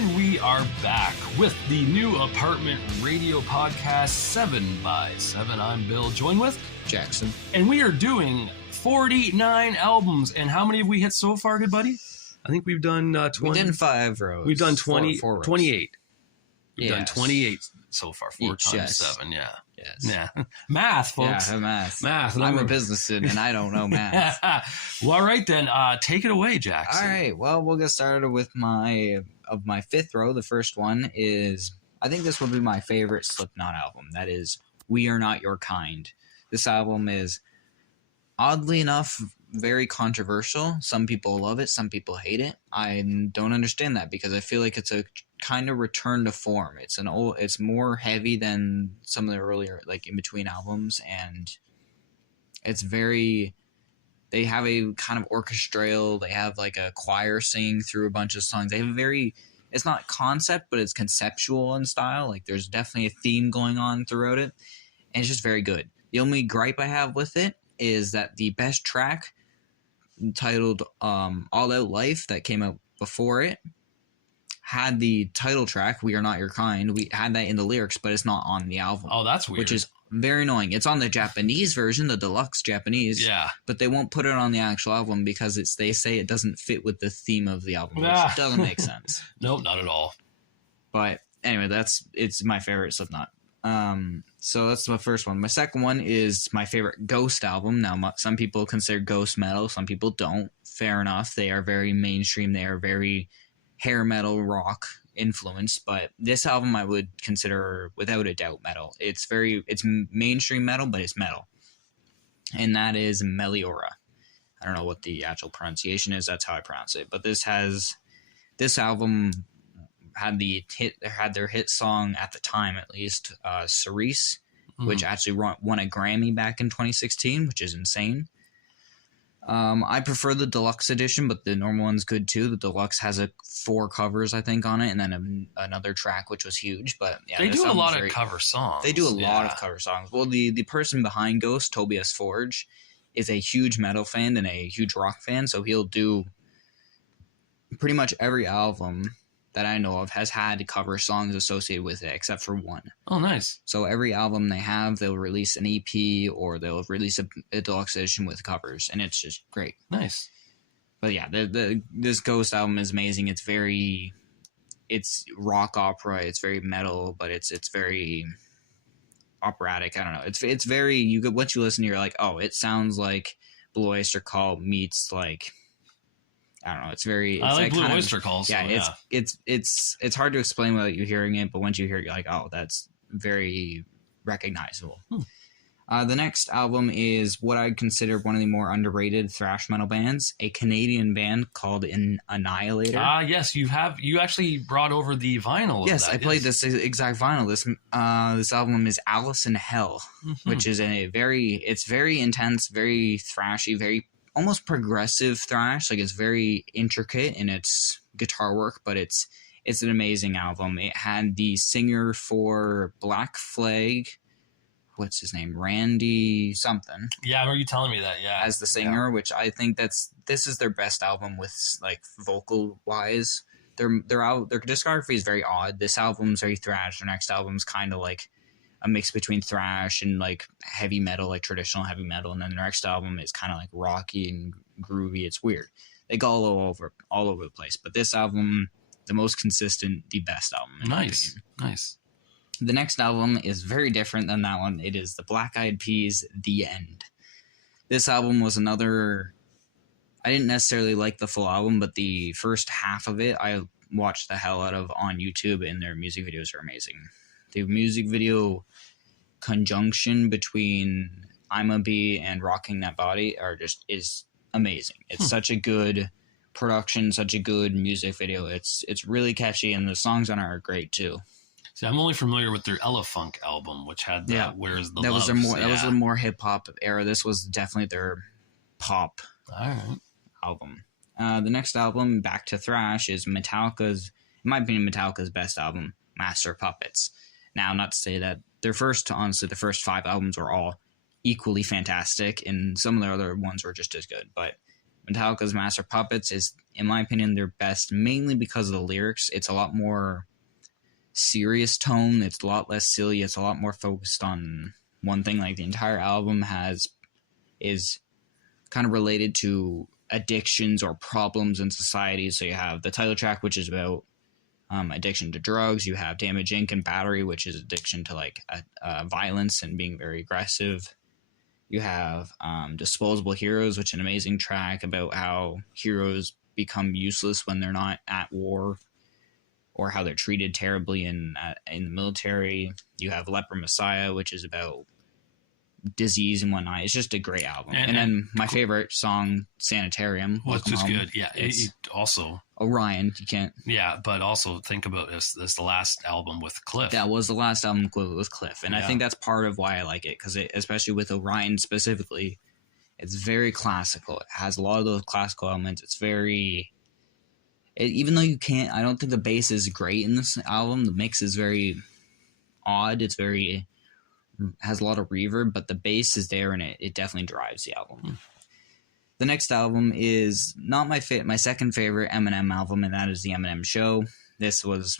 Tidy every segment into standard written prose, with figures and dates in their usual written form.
And we are back with the new apartment radio podcast 7x7. I'm Bill, joined with Jackson. And we are doing 49 albums. And how many have we hit so far, good buddy? I think we've done 20. We did 5 rows. We've done 20, four rows. 28. We've Yes. done 28 so far. 4 Each, times yes. 7, yeah. Yes. Yeah. Math, folks. Yeah, math. Math. I'm a business student and I don't know math. Well, all right then. Take it away, Jackson. All right. Well, we'll get started with my 5th row. The first one is, I think this would be my favorite Slipknot album. That is We Are Not Your Kind. This album is, oddly enough, very controversial. Some people love it. Some people hate it. I don't understand that because I feel like it's a kind of return to form. It's more heavy than some of the earlier, like, in between albums, and it's very, they have a kind of orchestral, they have like a choir singing through a bunch of songs. They have a very, it's not concept, but it's conceptual in style. Like, there's definitely a theme going on throughout it, and it's just very good. The only gripe I have with it is that the best track, titled All Out Life, that came out before it, had the title track, We Are Not Your Kind. We had that in the lyrics, but it's not on the album. Oh, that's weird. Which is very annoying. It's on the Japanese version, the deluxe Japanese. Yeah. But they won't put it on the actual album because they say it doesn't fit with the theme of the album, which Ah. doesn't make sense. Nope, not at all. But anyway, it's my favorite Slipknot. So that's my first one. My second one is my favorite Ghost album. Now, some people consider Ghost metal. Some people don't. Fair enough. They are very mainstream. They are very hair metal rock influenced. But this album I would consider, without a doubt, metal. It's mainstream metal, but it's metal. And that is Meliora. I don't know what the actual pronunciation is. That's how I pronounce it. But this album had their hit song at the time, at least, Cerise, which actually won a Grammy back in 2016, which is insane. I prefer the deluxe edition, but the normal one's good too. The deluxe has 4 covers, I think, on it, and then another track, which was huge. But yeah, they do a lot of cover songs. They do a lot of cover songs. Well, the person behind Ghost, Tobias Forge, is a huge metal fan and a huge rock fan, so he'll do pretty much every album that I know of has had cover songs associated with it, except for one. Oh, nice. So every album they have, they'll release an EP or they'll release a deluxe edition with covers, and it's just great. Nice. But yeah, this Ghost album is amazing. It's rock opera. It's very metal, but it's very operatic. I don't know. It's very, once you listen, you're like, oh, it sounds like Blue Oyster Cult meets like, I don't know. I like Blue Oyster Cult. Yeah, it's hard to explain without you hearing it, but once you hear it, you're like, oh, that's very recognizable. The next album is what I'd consider one of the more underrated thrash metal bands, a Canadian band called Annihilator. Yes, you actually brought over the vinyl. Yes, I played this exact vinyl. This album is Alice in Hell, which is it's very intense, very thrashy, very almost progressive thrash. Like, it's very intricate in its guitar work, but it's an amazing album. It had the singer for Black Flag, what's his name, Randy something. Yeah, I remember you telling me that. Yeah, as the singer, which I think this is their best album with, like, vocal wise. Their discography is very odd. This album's very thrash. Their next album's kind of like a mix between thrash and like heavy metal, like traditional heavy metal, and then the next album is kind of like rocky and groovy. It's weird. They go all over the place. But this album, the most consistent, the best album. Nice. The next album is very different than that one. It is the Black Eyed Peas, The End. This album was another. I didn't necessarily like the full album, but the first half of it I watched the hell out of on YouTube, and their music videos are amazing. The music video conjunction between I'm a Bee and Rocking That Body is amazing. It's such a good production, such a good music video. It's really catchy, and the songs on it are great too. See, I'm only familiar with their Elefunk album, which had that Where's the Love? That was a more hip hop era. This was definitely their pop album. The next album, Back to Thrash, is Metallica's, in my opinion, Metallica's best album, Master of Puppets. Now, not to say that the first 5 albums were all equally fantastic, and some of the other ones were just as good, but Metallica's Master Puppets is, in my opinion, their best, mainly because of the lyrics. It's a lot more serious tone. It's a lot less silly. It's a lot more focused on one thing. Like the entire album is kind of related to addictions or problems in society. So you have the title track, which is about addiction to drugs. You have Damage Inc. and Battery, which is addiction to like violence and being very aggressive. You have Disposable Heroes, which is an amazing track about how heroes become useless when they're not at war, or how they're treated terribly in the military. You have Leper Messiah, which is about disease and whatnot. It's just a great album. And then my favorite song, Sanitarium. Which is good. Yeah. It also... Orion, you can't... Yeah, but also think about this the last album with Cliff. That was the last album with Cliff. And I think that's part of why I like it, because especially with Orion specifically, it's very classical. It has a lot of those classical elements. It's very... even though I don't think the bass is great in this album. The mix is very odd. It's very... has a lot of reverb, but the bass is there, and it definitely drives the album. The next album is not my second favorite Eminem album, and that is the Eminem Show. This was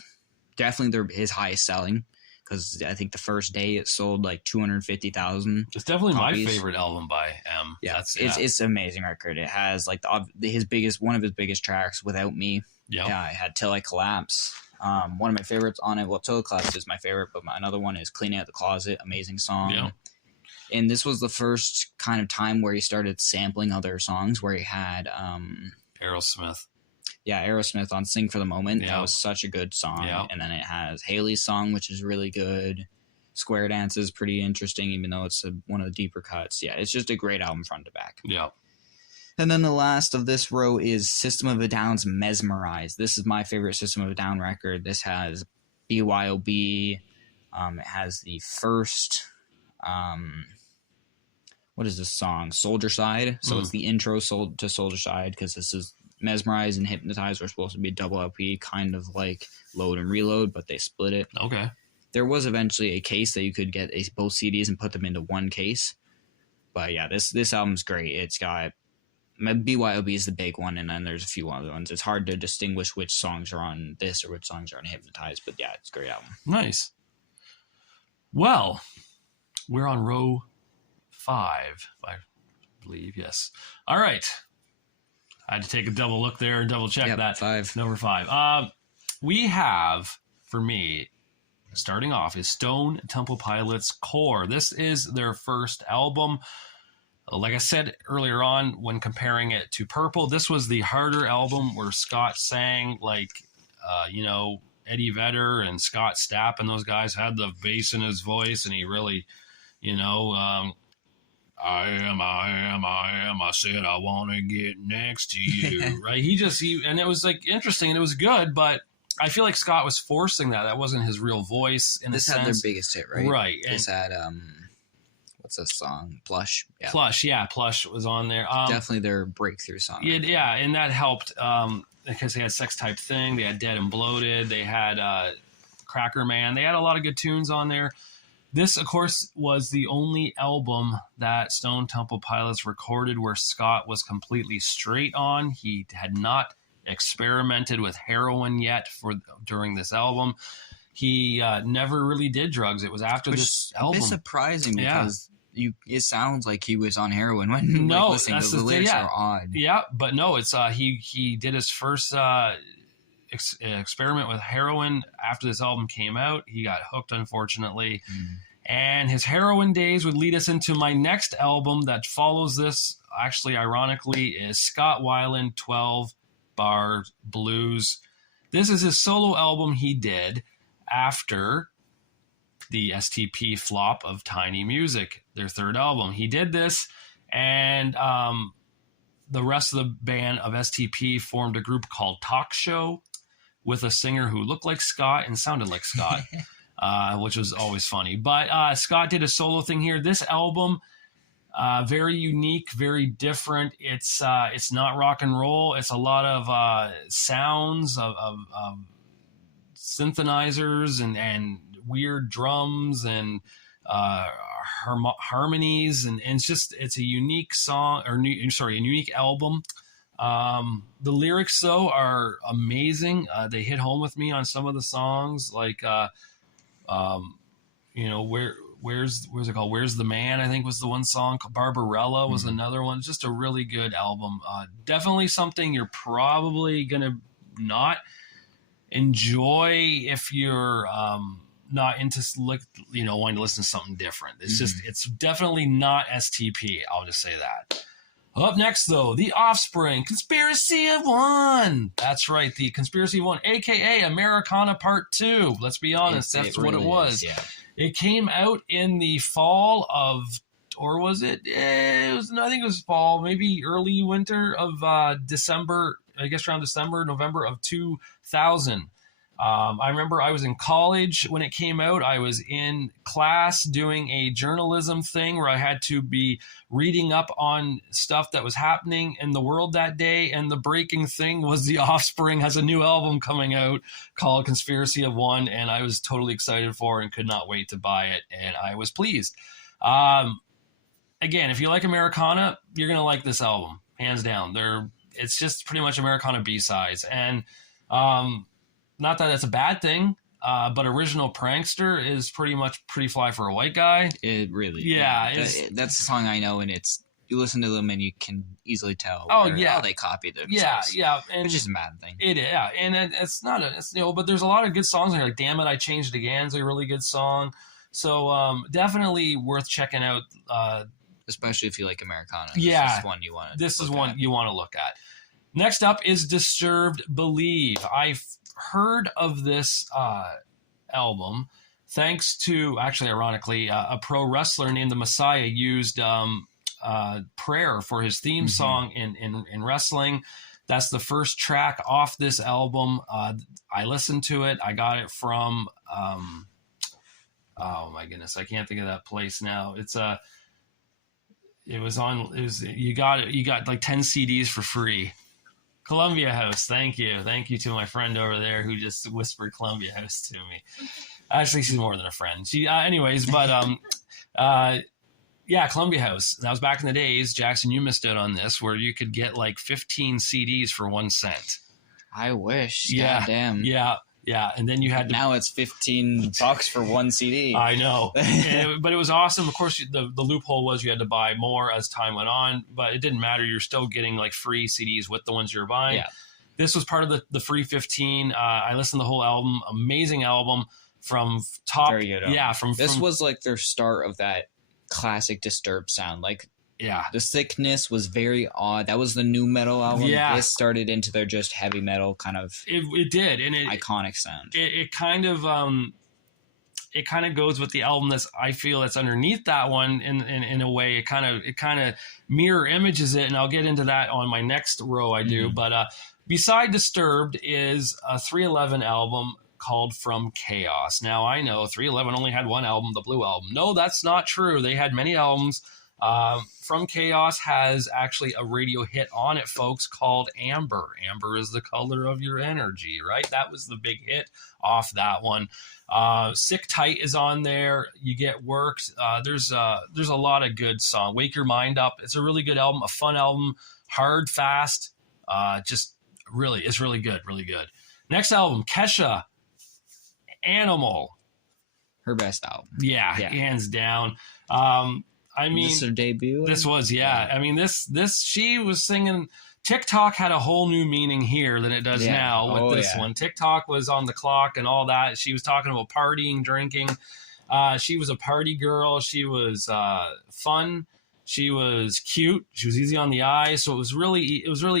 definitely his highest selling, because I think the first day it sold like 250,000. It's definitely copies. My favorite album by M. Yeah, it's an amazing record. It has like one of his biggest tracks, Without Me. Yep. Yeah, it had Till I Collapse. One of my favorites on it, Till I Collapse is my favorite, but another one is Cleaning Out the Closet, amazing song. Yep. And this was the first kind of time where he started sampling other songs, where he had Aerosmith. Yeah, Aerosmith on Sing for the Moment. Yep. That was such a good song. Yep. And then it has Haley's song, which is really good. Square Dance is pretty interesting, even though it's one of the deeper cuts. Yeah, it's just a great album front to back. Yeah. And then the last of this row is System of a Down's Mesmerize. This is my favorite System of a Down record. This has BYOB. It has the first... what is this song? Soldier Side. So it's the intro to Soldier Side, because this is Mesmerize and Hypnotize were supposed to be a double LP, kind of like Load and Reload, but they split it. Okay. There was eventually a case that you could get both CDs and put them into one case. But yeah, this album's great. It's got... BYOB is the big one, and then there's a few other ones. It's hard to distinguish which songs are on this or which songs are on Hypnotize, but yeah, it's a great album. Nice. Well, we're on row 5, I believe. Yes. All right. I had to take a double look there and double check that. 5. Number 5. We have, for me, starting off, is Stone Temple Pilots Core. This is their first album. Like I said earlier on, when comparing it to Purple, this was the harder album where Scott sang like, Eddie Vedder and Scott Stapp and those guys had the bass in his voice, and he really, I said I want to get next to you, right? And it was like interesting and it was good, but I feel like Scott was forcing that. That wasn't his real voice in this a sense. This had their biggest hit, right? Right. This had, what's this song? Plush. Yeah. Plush was on there. Definitely their breakthrough song. Yeah, and that helped because they had Sex Type Thing, they had Dead and Bloated, they had Cracker Man. They had a lot of good tunes on there. This, of course, was the only album that Stone Temple Pilots recorded where Scott was completely straight on. He had not experimented with heroin yet during this album. He never really did drugs. It was after this album. It's surprising because it sounds like he was on heroin when listening to the lyrics are odd. Yeah, but no, it's he did his first experiment with heroin after this album came out. He got hooked, unfortunately. And his heroin days would lead us into my next album that follows this, actually, ironically, is Scott Weiland, 12 Bar Blues. This is his solo album he did after the STP flop of Tiny Music, their third album. He did this, and the rest of the band of STP formed a group called Talk Show with a singer who looked like Scott and sounded like Scott, which was always funny. But Scott did a solo thing here. This album, very unique, very different. It's not rock and roll. It's a lot of sounds of synthesizers and weird drums and harmonies, and it's a unique song, a unique album. The lyrics though are amazing. They hit home with me on some of the songs, like where's it called? Where's the Man? I think was the one song. Barbarella was another one. Just a really good album. Definitely something you're probably gonna not enjoy if you're not into wanting to listen to something different. It's just it's definitely not STP. I'll just say that. Up next, though, The Offspring, Conspiracy of One. That's right, The Conspiracy of One, a.k.a. Americana Part 2. Let's be honest, that's what it was. Yeah. It came out in the fall of, or was it? I think it was fall, maybe early winter of December, I guess around December, November of 2000. I remember I was in college when it came out. I was in class doing a journalism thing where I had to be reading up on stuff that was happening in the world that day. And the breaking thing was The Offspring has a new album coming out called Conspiracy of One. And I was totally excited for it and could not wait to buy it. And I was pleased. Again, if you like Americana, you're going to like this album, hands down. It's just pretty much Americana B-sides. And not that that's a bad thing, but Original Prankster is pretty fly for a white guy. It really, yeah. That's a song I know, and you listen to them and you can easily tell. They copied them. Yeah, and it's just a bad thing. And it's not but there's a lot of good songs there. Like "Damn It, I Changed It Again" is a really good song. So definitely worth checking out. Especially if you like Americana. Yeah, this is one you want. This is one you want to look at. Next up is Disturbed Believe. I've heard of this album thanks to, actually ironically, a pro wrestler named the Messiah used prayer for his theme song in wrestling. That's the first track off this album. I listened to it. I got it from oh my goodness, I can't think of that place now. You got like 10 CDs for free. Columbia House. Thank you to my friend over there who just whispered Columbia House to me. Actually, she's more than a friend. Columbia House. That was back in the days. Jackson, you missed out on this, where you could get like 15 CDs for 1 cent. I wish. Yeah. God damn. Yeah, and then you had to... Now it's $15 for one CD. I know. But it was awesome. Of course, the loophole was you had to buy more as time went on, but it didn't matter. You're still getting like free CDs with the ones you're buying. Yeah. This was part of the free 15. I listened to the whole album. Amazing album from top. Very good album. Yeah, this was like their start of that classic Disturbed sound. Like, yeah, The Sickness was very odd. That was the new metal album. Yeah, this started into their just heavy metal kind of. It did, and iconic sound. It kind of goes with the album I feel that's underneath that one in a way. It kind of mirror images it, and I'll get into that on my next row. I do, but beside Disturbed is a 311 album called From Chaos. Now I know 311 only had one album, the Blue Album. No, that's not true. They had many albums. From Chaos has actually a radio hit on it, folks, called Amber. Amber is the color of your energy, right? That was the big hit off that one. Sick Tight is on there. You Get Worked. There's a lot of good songs. Wake Your Mind Up. It's a really good album, a fun album, hard, fast. It's really good, really good. Next album, Kesha, Animal. Her best album. Yeah. Hands down. I mean, this is her debut. This was, yeah. I mean, she was singing. TikTok had a whole new meaning here than it does now with this one. TikTok was on the clock and all that. She was talking about partying, drinking. She was a party girl. She was fun. She was cute. She was easy on the eye. So it was really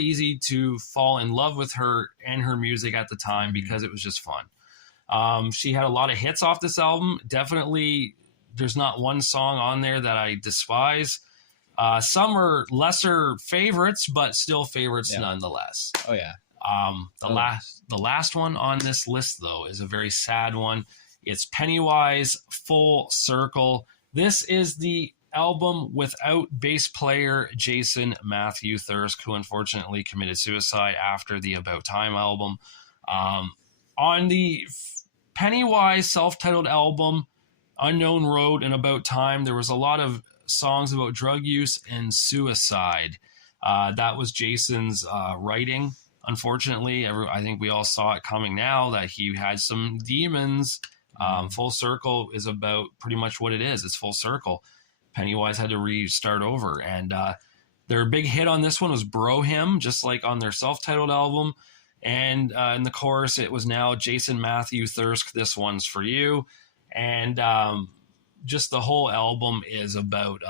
easy to fall in love with her and her music at the time because it was just fun. She had a lot of hits off this album. Definitely. There's not one song on there that I despise. Some are lesser favorites, but still favorites nonetheless. Oh yeah. The last one on this list though is a very sad one. It's Pennywise, Full Circle. This is the album without bass player Jason Matthew Thirsk, who unfortunately committed suicide after the About Time album. On the Pennywise self-titled album, Unknown Road and About Time, there was a lot of songs about drug use and suicide. That was Jason's writing. Unfortunately, I think we all saw it coming now that he had some demons. Full Circle is about pretty much what it is. It's full circle. Pennywise had to restart over, and their big hit on this one was Bro Hymn, just like on their self-titled album. And in the chorus, it was now Jason Matthew Thirsk, this one's for you. And just the whole album is about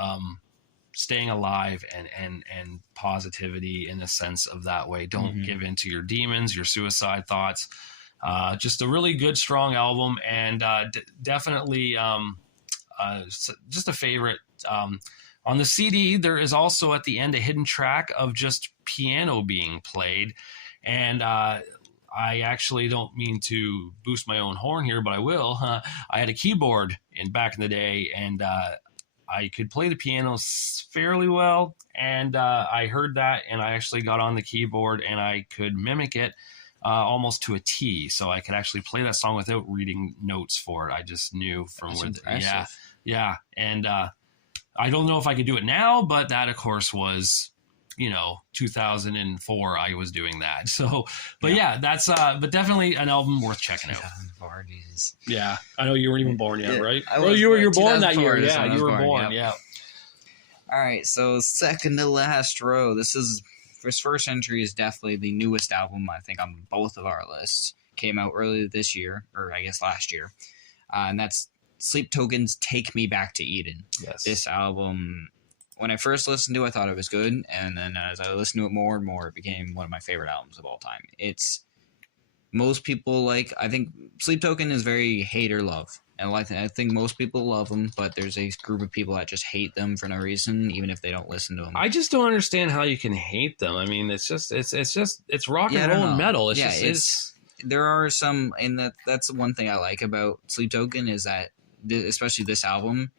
staying alive and positivity in a sense of that way. Don't give in to your demons, your suicide thoughts. Just a really good, strong album, and definitely just a favorite. On the CD, there is also at the end a hidden track of just piano being played. And I actually don't mean to boost my own horn here, but I will. I had a keyboard back in the day, and I could play the piano fairly well. And I heard that, and I actually got on the keyboard, and I could mimic it almost to a T. So I could actually play that song without reading notes for it. I just knew from where. Yeah. And I don't know if I could do it now, but that, of course, was 2004 I was doing that. So, but yeah, that's but definitely an album worth checking out. 2004, Jesus. Yeah, I know you weren't even born yet, right? You were born that year. Yeah, you were born. Yep. Yeah. All right, so second to last row. This first entry is definitely the newest album I think on both of our lists. Came out earlier this year, or I guess last year, and that's Sleep Token's "Take Me Back to Eden." Yes. This album, when I first listened to it, I thought it was good, and then as I listened to it more and more, it became one of my favorite albums of all time. It's most people like. I think Sleep Token is very hate or love, and I think most people love them, but there's a group of people that just hate them for no reason, even if they don't listen to them. I just don't understand how you can hate them. I mean, it's rock and roll and metal. There are some, and that's one thing I like about Sleep Token is that, especially this album.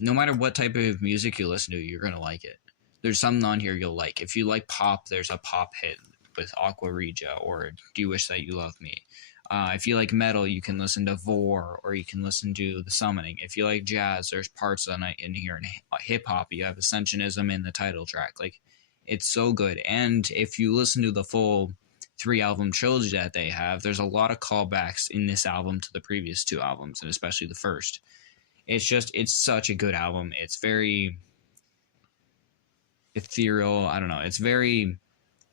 No matter what type of music you listen to, you're going to like it. There's some on here you'll like. If you like pop, there's a pop hit with Aqua Regia or Do You Wish That You Loved Me. If you like metal, you can listen to Vor or you can listen to The Summoning. If you like jazz, there's parts in here. In hip-hop, you have Ascensionism in the title track. Like, it's so good. And if you listen to the full 3-album trilogy that they have, there's a lot of callbacks in this album to the previous 2 albums, and especially the first. It's such a good album. It's very ethereal. I don't know.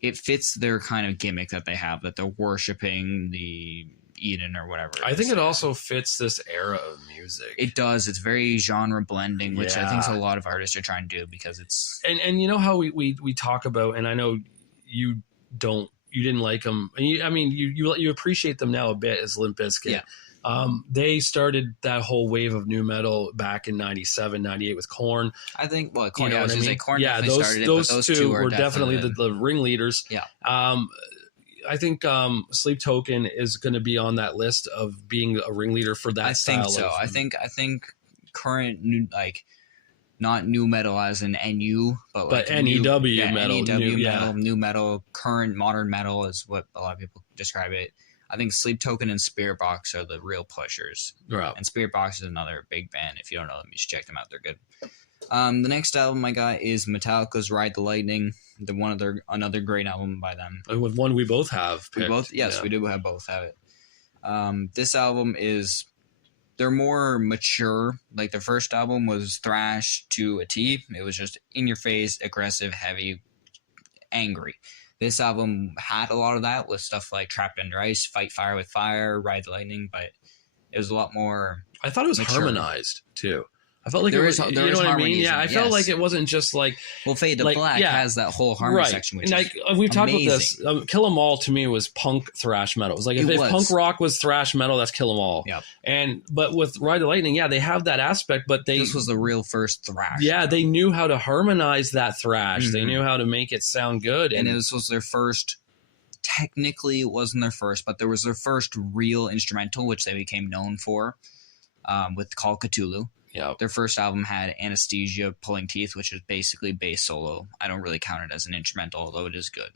It fits their kind of gimmick that they have, that they're worshiping the Eden or whatever. I think it also fits this era of music. It does. It's very genre blending, which I think a lot of artists are trying to do because it's... And you know how we talk about, and I know you didn't like them. You appreciate them now a bit as Limp Bizkit. Yeah. They started that whole wave of new metal back in 97, 98 with Korn. I think, well, Korn, you know what I mean? Korn definitely started it, but those two were were definitely the ringleaders. Yeah. I think Sleep Token is going to be on that list of being a ringleader for that style. I think so. I think current new, not new metal as in NU, but NEW metal. New metal, current modern metal is what a lot of people describe it. I think Sleep Token and Spirit Box are the real pushers. Right. And Spirit Box is another big band. If you don't know them, you should check them out. They're good. The next album I got is Metallica's Ride the Lightning. Another great album by them. With one we both have picked. We do have both have it. This album they're more mature. Like their first album was thrash to a T. It was just in your face, aggressive, heavy, angry. This album had a lot of that with stuff like Trapped Under Ice, Fight Fire with Fire, Ride the Lightning, but it was a lot more... I thought it was mature. Harmonized, too. I felt like there was, you know what I mean? Yeah, I felt like it wasn't just like... Well, Fade to Black has that whole harmony section, which is we've talked amazing. about this. Kill 'Em All, to me, was punk thrash metal. It was like, if punk rock was thrash metal, that's Kill 'Em All. Yep. But with Ride the Lightning, they have that aspect, but this was the real first thrash. Yeah, they knew how to harmonize that thrash. Mm-hmm. They knew how to make it sound good. And this was their first... Technically, it wasn't their first, but there was their first real instrumental, which they became known for, with Call Cthulhu. Yep. Their first album had Anesthesia, Pulling Teeth, which is basically bass solo. I don't really count it as an instrumental, although it is good.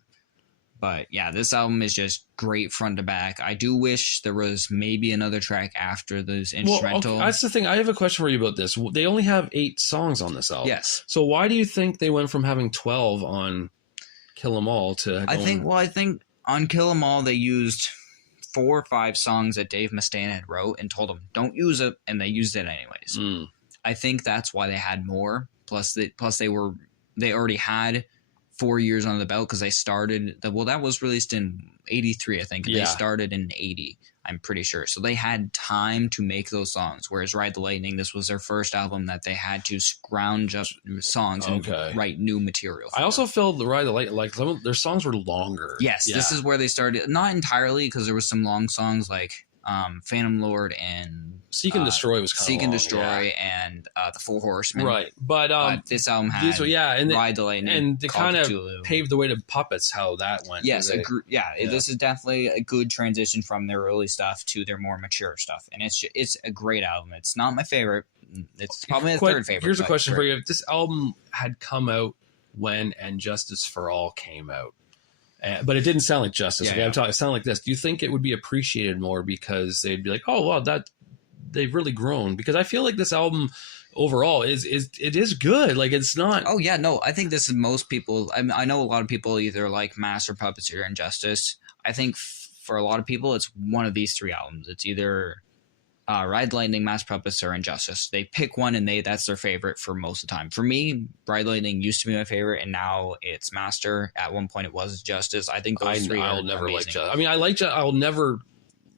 But yeah, this album is just great front to back. I do wish there was maybe another track after those instrumental. Well, okay, that's the thing. I have a question for you about this. They only have 8 songs on this album. Yes. So why do you think they went from having 12 on Kill 'Em All to I think on Kill 'Em All they used 4 or 5 songs that Dave Mustaine had wrote and told them don't use it, and they used it anyways. I think that's why they had more. Plus they already had 4 years on the belt because they started that was released in 83, I think. And They started in 80, I'm pretty sure. So they had time to make those songs. Whereas Ride the Lightning, this was their first album that they had to scrounge up songs and write new material for. I also feel the Ride the Lightning, like some of their songs were longer. Yes, this is where they started. Not entirely, because there was some long songs like Phantom Lord and Seek and Destroy was kind of Seek and long, Destroy and the Four Horsemen. Right, but this album had and Ride the Lightning, and they kind of paved the way to Puppets. How that went. Yes, this is definitely a good transition from their early stuff to their more mature stuff, and it's a great album. It's not my favorite. It's probably the third favorite. Here's a question for you: if this album had come out when And Justice for All came out, but it didn't sound like Justice. I'm talking. It sounded like this. Do you think it would be appreciated more because they'd be like, "Oh, wow, that they've really grown"? Because I feel like this album overall is good. Like it's not. Oh yeah, no. I think this is most people. I know a lot of people either like Master Puppets or Injustice. I think for a lot of people, it's one of these 3 albums. It's either Ride the Lightning, Master Puppets, or Injustice. They pick one and that's their favorite for most of the time. For me, Ride the Lightning used to be my favorite, and now it's Master. At one point, it was Justice. I think those 3 I'll never amazing. like Justice. I mean, I'll never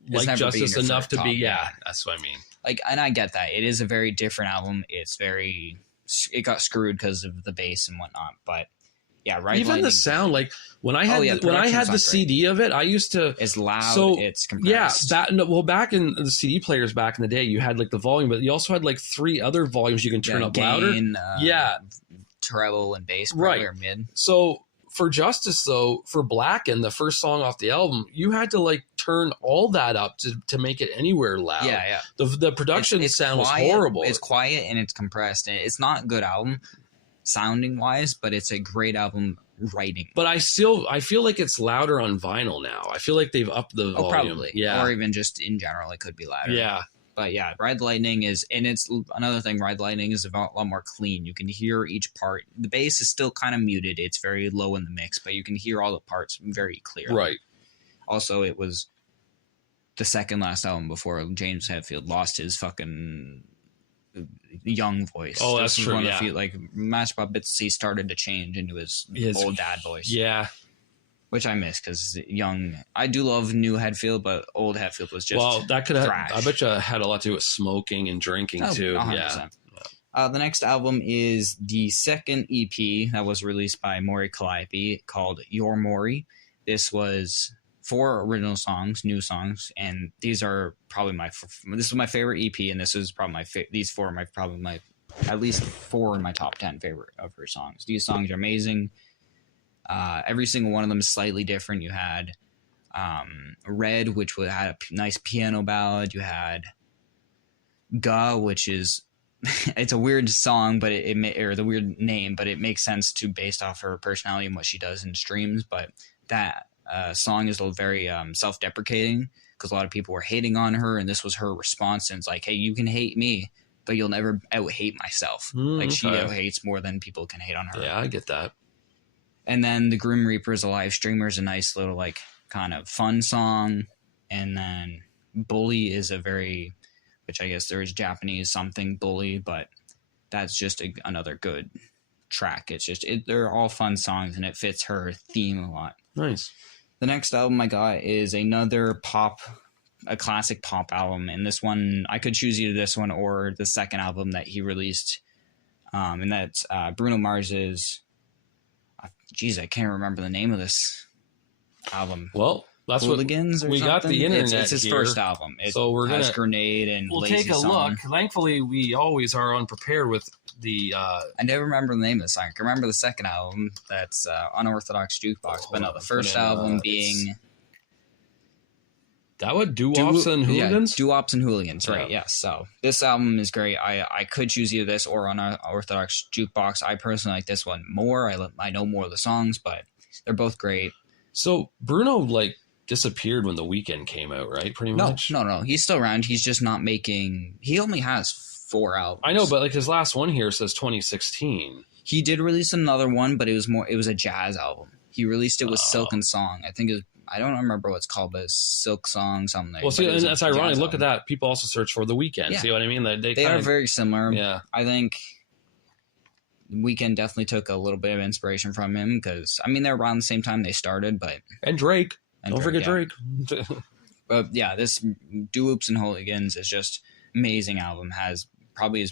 like Justice enough to be. Yeah, that's what I mean. Like, and I get that. It is a very different album. It got screwed because of the bass and whatnot. But yeah, Ride Even Lightning, the sound, like when I had the CD of it, I used to. It's loud. It's compressed. Yeah, back in the CD players back in the day, you had like the volume, but you also had like 3 other volumes you can turn up louder. Treble and bass, right, or mid. So for Justice, though, for Blackened, the first song off the album, you had to like turn all that up to make it anywhere loud. Yeah. The production sound was horrible. It's quiet and it's compressed, and it's not a good album sounding wise, but it's a great album writing. But I feel like it's louder on vinyl now. I feel like they've upped the volume. Probably. Yeah. Or even just in general, it could be louder. Yeah. But yeah, Ride the Lightning is, and it's another thing, Ride the Lightning is a lot more clean. You can hear each part. The bass is still kind of muted. It's very low in the mix, but you can hear all the parts very clearly. Right. Also, it was the second last album before James Hetfield lost his fucking young voice. Oh, that's true. Like Master Puppets, he started to change into his old dad voice. Yeah. Which I miss because I do love new Hetfield, but old Hetfield was just that could have. thrash. I bet you had a lot to do with smoking and drinking too. 100%. Yeah. The next album is the second EP that was released by Maury Calliope called Your Maury. This was 4 original songs, new songs, and these are probably this is my favorite EP, and this is probably these 4 are probably my at least 4 in my top 10 favorite of her songs. These songs are amazing. Every single one of them is slightly different. You had Red, which had a nice piano ballad. You had Ga, which is it's a weird song, but or the weird name, but it makes sense based off her personality and what she does in streams. But that song is very self-deprecating because a lot of people were hating on her, and this was her response. And it's like, hey, you can hate me, but you'll never out-hate myself. She out-hates more than people can hate on her. Yeah, I get that. And then The Grim Reaper is a live streamer is a nice little like kind of fun song. And then Bully is which I guess there is Japanese something Bully, but that's just another good track. It's just they're all fun songs and it fits her theme a lot. Nice. The next album I got is another a classic pop album, and this one I could choose either this one or the second album that he released, and that's Bruno Mars's. Geez, I can't remember the name of this album. Well, that's Hooligans what we got the internet. It's his first album. So we're gonna Grenade and we'll Lazy take a Song. look. Thankfully, we always are unprepared with the. I never remember the name of the song. I can remember the second album. That's Unorthodox Jukebox. But no, the first album being. That would Doo-Wops and Hooligans? Yeah, Doo-Wops and Hooligans, right, yes. So this album is great. I could choose either this or Unorthodox Jukebox. I personally like this one more. I know more of the songs, but they're both great. So Bruno like disappeared when The Weeknd came out, right? Pretty much. No. He's still around. He's just not making. He only has 4 albums. I know, but like his last one here says 2016. He did release another one, but it was a jazz album. He released it with Silk and Song. I think it was, I don't remember what it's called, but it's Silk Song something. Well, see, and that's ironic. Look at that. People also search for The Weeknd. Yeah. See what I mean? They are very similar. Yeah. I think Weeknd definitely took a little bit of inspiration from him because, I mean, they're around the same time they started, but... And Drake. Don't forget Drake. But yeah, this Doo-Woops and Hooligans is just amazing album. Has probably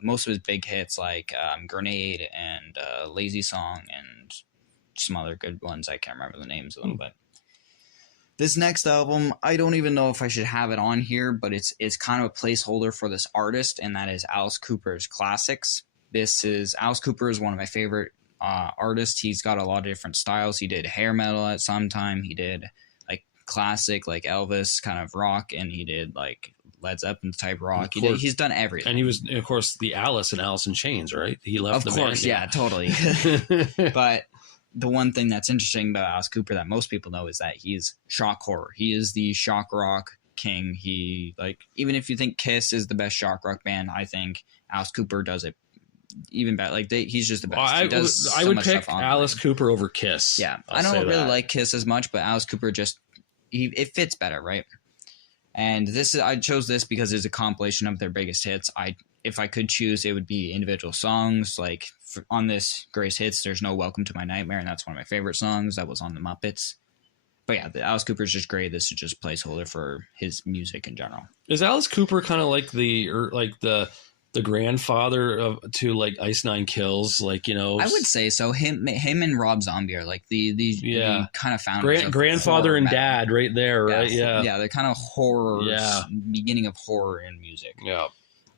most of his big hits like Grenade and Lazy Song and some other good ones. I can't remember the names of them, but this next album, I don't even know if I should have it on here, but it's kind of a placeholder for this artist, and that is Alice Cooper's Classics. Alice Cooper is one of my favorite artists. He's got a lot of different styles. He did hair metal at some time. He did like classic, like Elvis kind of rock, and he did like Led Zeppelin type rock. He's done everything. And he was, of course, the Alice in Alice in Chains, right? He left of the course, band, yeah, totally. But the one thing that's interesting about Alice Cooper that most people know is that he's shock horror. He is the shock rock king. He, like, even if you think Kiss is the best shock rock band, I think Alice Cooper does it even better. Like, he's just the best. I would pick Alice Cooper over Kiss. Yeah, I don't really like Kiss as much, but Alice Cooper just it fits better, right? And I chose this because it's a compilation of their biggest hits. If I could choose, it would be individual songs. Like on this Greatest Hits, there's no Welcome to My Nightmare, and that's one of my favorite songs. That was on the Muppets. But yeah, Alice Cooper is just great. This is just placeholder for his music in general. Is Alice Cooper kind of like the grandfather to like Ice Nine Kills? Like, you know, I would say so. Him and Rob Zombie are like the kind of founders. Grandfather and dad, right there, right? Yeah, they're kind of horror. Yeah, beginning of horror in music. Yeah.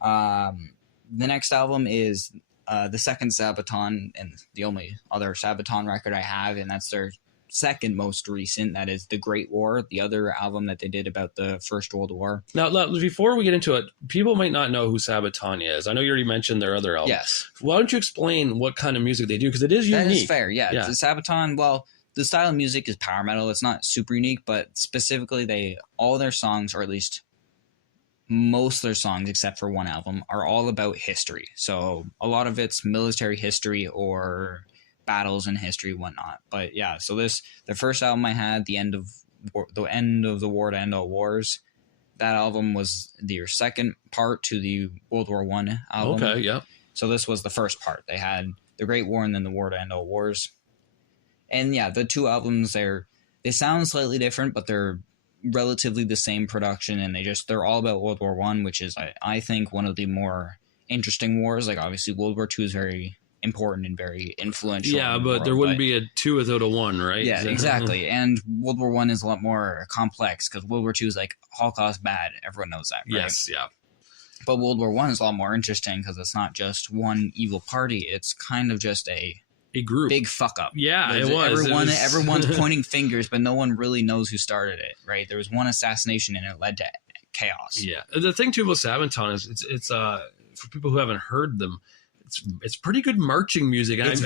The next album is the second Sabaton, and the only other Sabaton record I have, and that's their second most recent. That is The Great War, the other album that they did about the First World War. Now, before we get into it, people might not know who Sabaton is. I know you already mentioned their other album. Yes. Why don't you explain what kind of music they do? Because it is unique. That is fair, yeah. The Sabaton, well, the style of music is power metal. It's not super unique, but specifically all their songs, or at least most of their songs, except for one album, are all about history. So a lot of it's military history or battles in history, whatnot. But yeah, so the first album I had, the end of the war to end all wars. That album was their second part to the World War I album. Okay, yeah. So this was the first part. They had The Great War and then The War to End All Wars. And yeah, the two albums, they sound slightly different, but they're relatively the same production, and they're all about World War I, which is I think one of the more interesting wars. Like obviously World War II is very important and very influential. Yeah, but there wouldn't be a 2 without a 1, right? Yeah, exactly. And World War I is a lot more complex because World War II is like Holocaust bad. Everyone knows that, right? Yes, yeah. But World War I is a lot more interesting because it's not just one evil party. It's kind of just a group. Big fuck up. Yeah, it was. Everyone's pointing fingers, but no one really knows who started it, right? There was one assassination and it led to chaos. Yeah. The thing too with Sabaton is it's for people who haven't heard them, it's pretty good marching music. And it's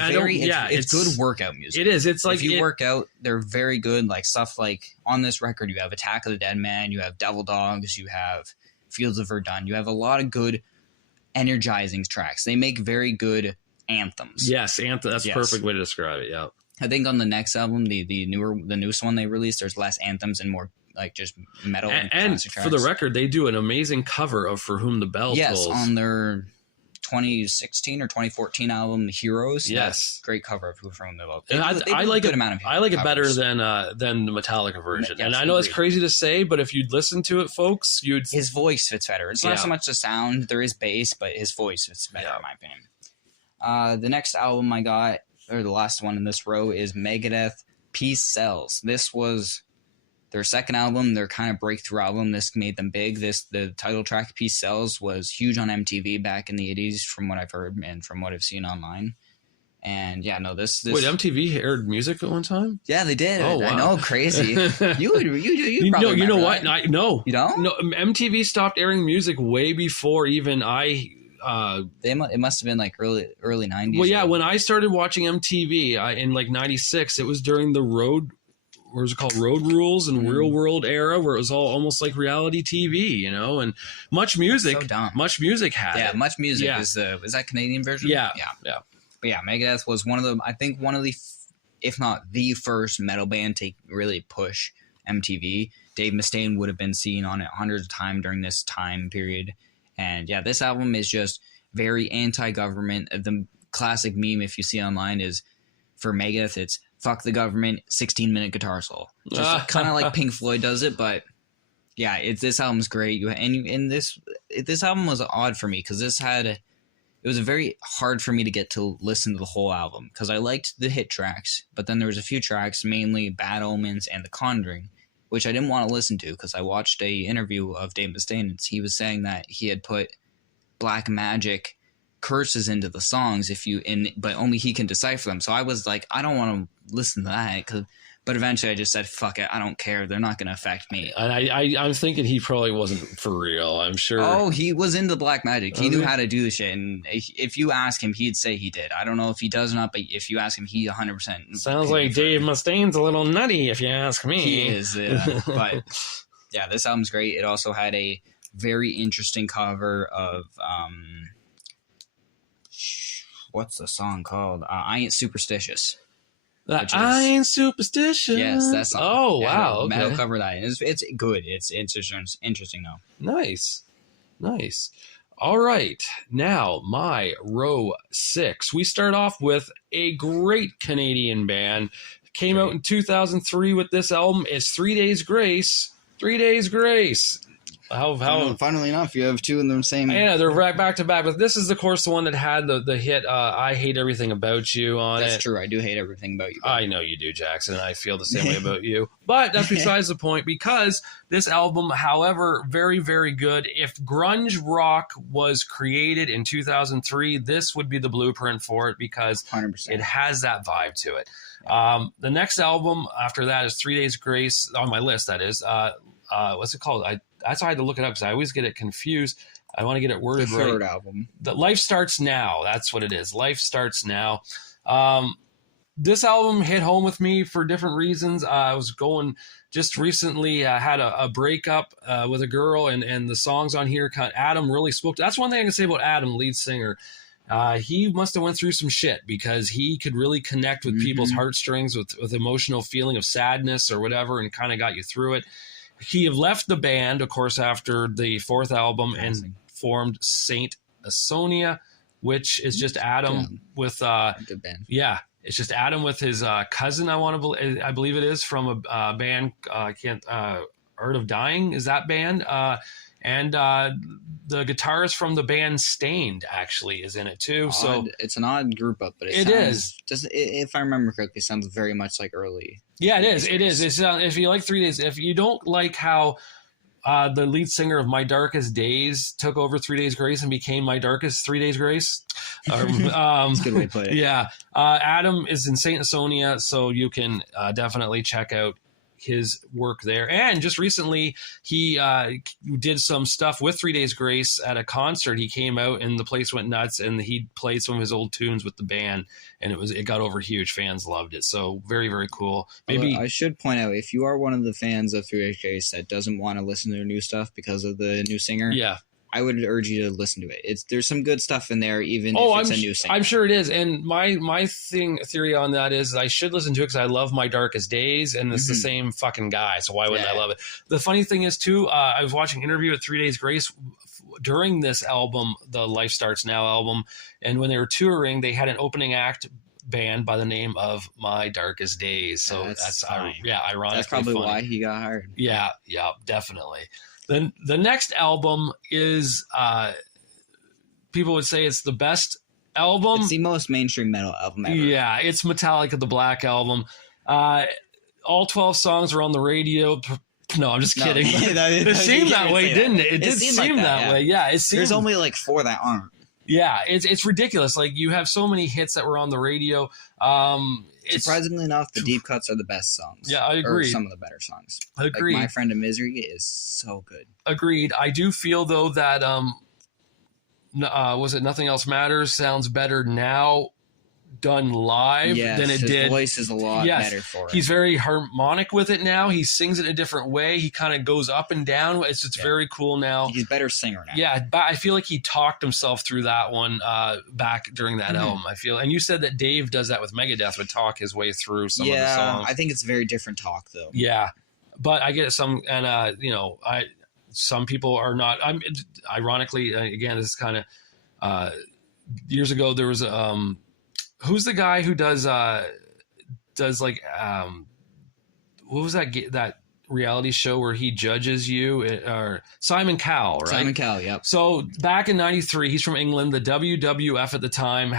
good workout music. It is. It's like if you work out, they're very good. Like stuff like on this record, you have Attack of the Dead Man, you have Devil Dogs, you have Fields of Verdun. You have a lot of good energizing tracks. They make very good anthems. Yes, anthem. That's a perfect way to describe it. Yeah. I think on the next album, the newest one they released, there's less anthems and more like just metal and classic tracks. For the record, they do an amazing cover of For Whom the Bell Tolls. Yes, on their 2016 or 2014 album, The Heroes. Yes, great cover of For Whom the Bell. I like it. I like it better than the Metallica version. Yes, and I know it's crazy to say, but if you'd listen to it, folks, his voice fits better. It's not so much the sound. There is bass, but his voice fits better in my opinion. The next album I got, or the last one in this row, is Megadeth, Peace Sells. This was their second album, their kind of breakthrough album. This made them big. The title track, Peace Sells, was huge on MTV back in the 80s, from what I've heard and from what I've seen online. And yeah, no, this Wait, MTV aired music at one time? Yeah, they did. Oh, wow. I know, crazy. You probably you know what? No. You don't? No, MTV stopped airing music way before even it must have been like early 90s. Well, yeah, when I started watching MTV in like 96, it was during the road what was it called, Road Rules and Real World era, where it was all almost like reality TV, you know, and Much Music. So dumb. Much Music had it. Much Music is that Canadian version? Yeah. But yeah, Megadeth was one of the, if not the first metal band to really push MTV. Dave Mustaine would have been seen on it hundreds of times during this time period. And yeah, this album is just very anti-government. The classic meme, if you see online, is for Megadeth, it's fuck the government, 16-minute guitar solo. Just kind of like Pink Floyd does it, but yeah, this album's great. This album was odd for me because it was very hard for me to get to listen to the whole album because I liked the hit tracks, but then there was a few tracks, mainly Bad Omens and The Conjuring, which I didn't want to listen to because I watched a interview of Dave Mustaine and he was saying that he had put black magic curses into the songs but only he can decipher them. So I was like, I don't want to listen to that but eventually I just said, fuck it, I don't care. They're not going to affect me. And I'm thinking he probably wasn't for real. I'm sure. Oh, he was into black magic. He knew how to do the shit. And if you ask him, he'd say he did. I don't know if he does or not, but if you ask him, he 100%. Sounds like Dave Mustaine's a little nutty, if you ask me. He is, yeah. But yeah, this album's great. It also had a very interesting cover of what's the song called? I Ain't Superstitious. I Ain't Superstitious. Yes, that's song. Oh, wow. Okay. Metal cover that. It's good. It's interesting though. Nice. All right. Now, my row 6. We start off with a great Canadian band. Came out in 2003 with this album. It's 3 Days Grace. 3 Days Grace. How Funnily enough, you have two in the same. Yeah, they're right back to back. But this is, of course, the one that had the hit "I Hate Everything About You" on it. That's true. I do hate everything about you. I know you do, Jackson, and I feel the same way about you. But that's besides the point, because this album, however, very, very good. If grunge rock was created in 2003, this would be the blueprint for it because 100%. It has that vibe to it. The next album after that is 3 Days Grace, on my list, that is. What's it called? That's why I had to look it up because I always get it confused. I want to get it worded right. The third album. The Life Starts Now. That's what it is. Life Starts Now. This album hit home with me for different reasons. I was going just recently, had a breakup with a girl, and the songs on here, Adam really spoke to. That's one thing I can say about Adam, lead singer. He must have went through some shit because he could really connect with people's heartstrings with emotional feeling of sadness or whatever and kind of got you through it. He had left the band, of course, after the fourth album and formed Saint Asonia, which is just Adam with good band. Yeah, it's just Adam with his cousin. I believe it is from a band. Art of Dying is that band, and the guitarist from the band Stained actually is in it too. So it's an odd group up, but it is. Just if I remember correctly, it sounds very much like early. Yeah, it is. It is. It's if you like 3 Days, if you don't like how the lead singer of My Darkest Days took over 3 Days Grace and became My Darkest 3 Days Grace. That's a good way to put it. Yeah. Adam is in Saint Asonia, so you can definitely check out his work there. And just recently he did some stuff with 3 Days Grace at a concert. He came out and the place went nuts, and he played some of his old tunes with the band, and it got over huge. Fans loved it. So very, very cool. Maybe I should point out, if you are one of the fans of 3 Days Grace that doesn't want to listen to their new stuff because of the new singer, I would urge you to listen to it. There's some good stuff in there, even if it's a new singer. I'm sure it is. And my theory on that is I should listen to it because I love My Darkest Days, and it's the same fucking guy. So why wouldn't I love it? The funny thing is, too, I was watching an interview at 3 Days Grace during this album, the Life Starts Now album, and when they were touring, they had an opening act band by the name of My Darkest Days. So that's ironically. That's probably funny. Why he got hired. Yeah, definitely. Then the next album is people would say it's the best album. It's the most mainstream metal album ever. Yeah, it's Metallica, the Black Album. All 12 songs are on the radio. No, I'm just kidding. It seemed that way, didn't it? It did seem like that way. Yeah, it seemed. There's only like 4 that aren't. Yeah, it's ridiculous. Like, you have so many hits that were on the radio. Surprisingly enough, the deep cuts are the best songs. Yeah, I agree. Or some of the better songs. Agreed. Like My Friend in Misery is so good. Agreed. I do feel, though, that was it Nothing Else Matters sounds better now done live than it his did. voice is a lot better for it. He's very harmonic with it now. He sings it a different way. He kind of goes up and down. It's very cool now. He's a better singer now. Yeah, but I feel like he talked himself through that one back during that album. I feel, and you said that Dave does that with Megadeth, would talk his way through some of the songs. I think it's very different talk though. Yeah, but I get some, and some people are not. Ironically, again, this is kind of years ago. There was who's the guy who does like what was that reality show where he judges you, or Simon Cowell, right? Simon Cowell, yep. So back in '93, he's from England. The WWF at the time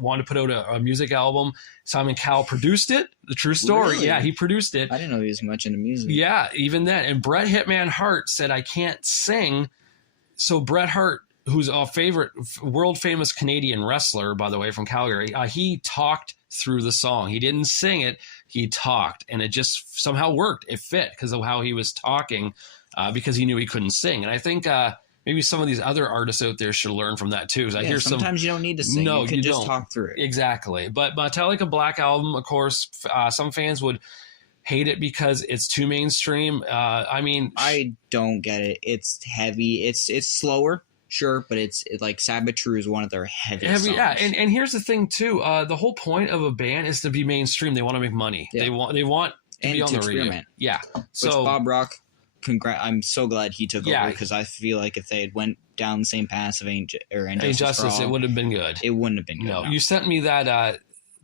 wanted to put out a music album. Simon Cowell produced it. The true story. Really? Yeah, he produced it. I didn't know he was much into music. Yeah, even then. And Bret Hitman Hart said, I can't sing. So Bret Hart, who's a favorite world famous Canadian wrestler, by the way, from Calgary, he talked through the song. He didn't sing it. He talked, and it just somehow worked. It fit because of how he was talking, because he knew he couldn't sing. And I think maybe some of these other artists out there should learn from that too. I hear sometimes you don't need to sing. No, you can just don't. talk through it. Exactly. But Metallica Black Album, of course, some fans would hate it because it's too mainstream. I don't get it. It's heavy. It's slower. Sure, but it's like Sabbath True is one of their heaviest songs. Yeah, and here's the thing too. The whole point of a band is to be mainstream. They want to make money. Yeah. They want to be on the radio. Yeah. So which Bob Rock, I'm so glad he took over, because I feel like if they had went down the same path of Injustice, it would have been good. It wouldn't have been good. No, you sent me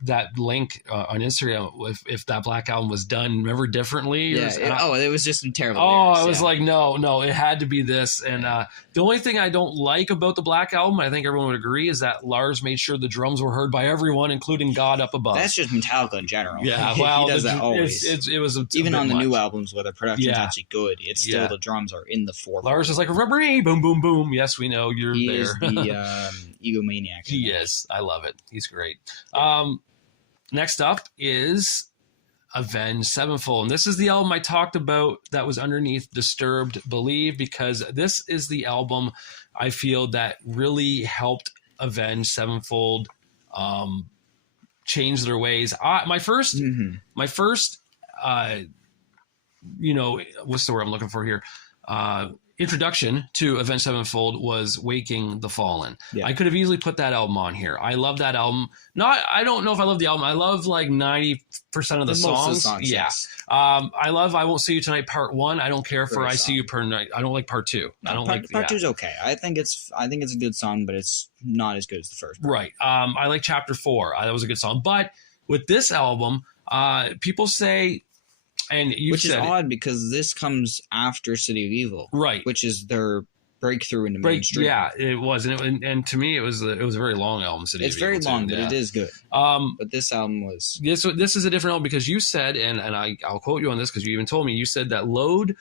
that link on Instagram if that Black Album was done, remember, differently. It was just terrible. I was like, no, it had to be this. And the only thing I don't like about the Black Album, I think everyone would agree, is that Lars made sure the drums were heard by everyone, including God up above. That's just Metallica in general. Yeah, well, he does that always. It was even on the new albums where the production's actually good, it's still the drums are in the forefront. Lars is like, remember me, boom, boom, boom. Yes, we know you're he there. He is the egomaniac. He is. I love it. He's great. Next up is Avenged Sevenfold. And this is the album I talked about that was underneath Disturbed Believe, because this is the album I feel that really helped Avenged Sevenfold change their ways. My first, what's the word I'm looking for here? Introduction to Avenged Sevenfold was Waking the Fallen. Yeah. I could have easily put that album on here. I love that album. I don't know if I love the album. I love like 90% of the songs. Yeah. Yes. I love I Won't See You Tonight Part 1. I don't care for I See You Per Night. I don't like Part 2. I don't like Part 2 is okay. I think it's a good song, but it's not as good as the first part. Right. I like Chapter 4. That was a good song. But with this album, people say, and which is odd because this comes after City of Evil, right? Which is their breakthrough into mainstream. Yeah, it was, and to me, it was a very long album. City it's of very Evil long, too. but it is good. But this album was this is a different album because you said, and I'll quote you on this because you even told me, you said that Load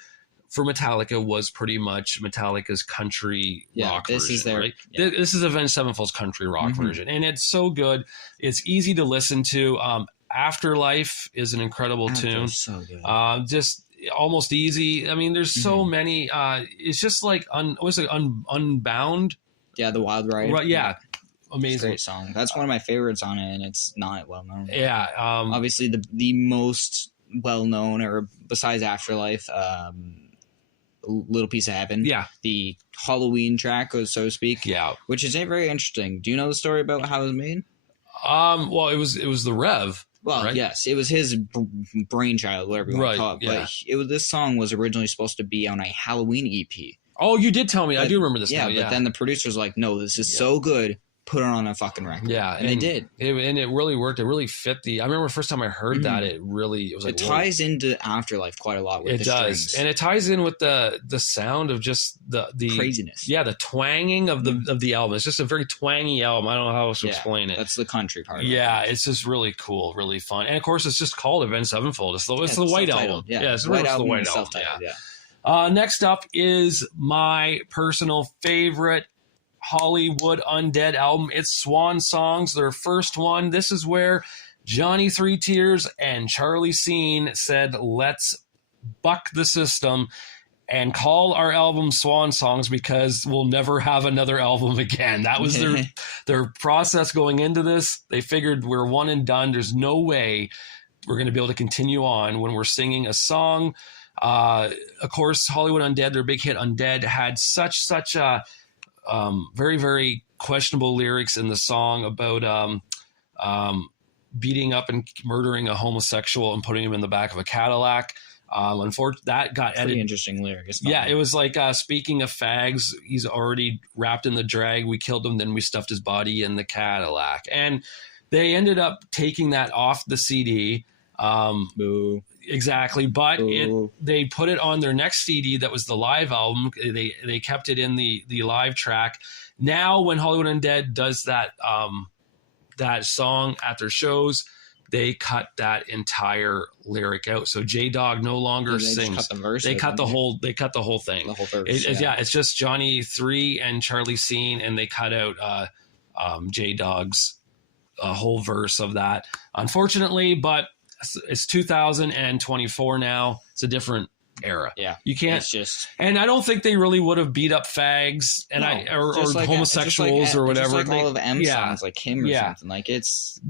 for Metallica was pretty much Metallica's country rock this version, is their, right? Yeah. This is Avenged Sevenfold's country rock version, and it's so good. It's easy to listen to. Afterlife is an incredible tune. So good. Just almost easy. I mean, there's so many. It's just like Unbound. Yeah, the Wild Ride. Right. Yeah. Amazing. It's a great song. That's one of my favorites on it, and it's not well known. Yeah. Obviously, the most well known, or besides Afterlife, Little Piece of Heaven. Yeah. The Halloween track, so to speak. Yeah. Which is very interesting. Do you know the story about how it was made? Well, it was the Rev. Well, right? Yes, it was his brainchild, whatever you want to call it. Yeah. But this song was originally supposed to be on a Halloween EP. Oh, you did tell me. I do remember this. Yeah, but then the producer's like, "No, this is so good. Put it on a fucking record." Yeah, and they did. And it really worked. It really fit I remember the first time I heard that, it was like, it ties into Afterlife quite a lot with the does. strings. And it ties in with the sound of just the craziness. Yeah, the twanging of the album. It's just a very twangy album. I don't know how else to explain it. That's the country part. Yeah, it's just really cool, really fun. And of course, it's just called Avenged Sevenfold. It's the White Album. Yeah, it's the White Album. Yeah. Next up is my personal favorite Hollywood Undead album. It's Swan Songs, their first one. This is where Johnny Three Tears and Charlie Scene said, let's buck the system and call our album Swan Songs because we'll never have another album again. That was their process going into this. They figured we're one and done. There's no way we're going to be able to continue on when we're singing a song. Of course, Hollywood Undead, their big hit Undead, had such a very, very questionable lyrics in the song about beating up and murdering a homosexual and putting him in the back of a Cadillac. Unfortunately, that got edited. Pretty interesting lyric. Yeah, it was like, speaking of fags, he's already wrapped in the drag. We killed him, then we stuffed his body in the Cadillac. And they ended up taking that off the CD. Boo. Exactly, but they put it on their next CD that was the live album. They kept it in the live track. Now, when Hollywood Undead does that song at their shows, they cut that entire lyric out. So J-Dog no longer sings. Cut the verse they cut the whole thing. The whole verse. It's just Johnny 3 and Charlie Scene, and they cut out J-Dog's whole verse of that. Unfortunately, but it's 2024 now. It's a different era. Yeah, you can't. It's just, and I don't think they really would have beat up fags and or like, homosexuals or whatever. Just like all of M songs, like him or something. Like it's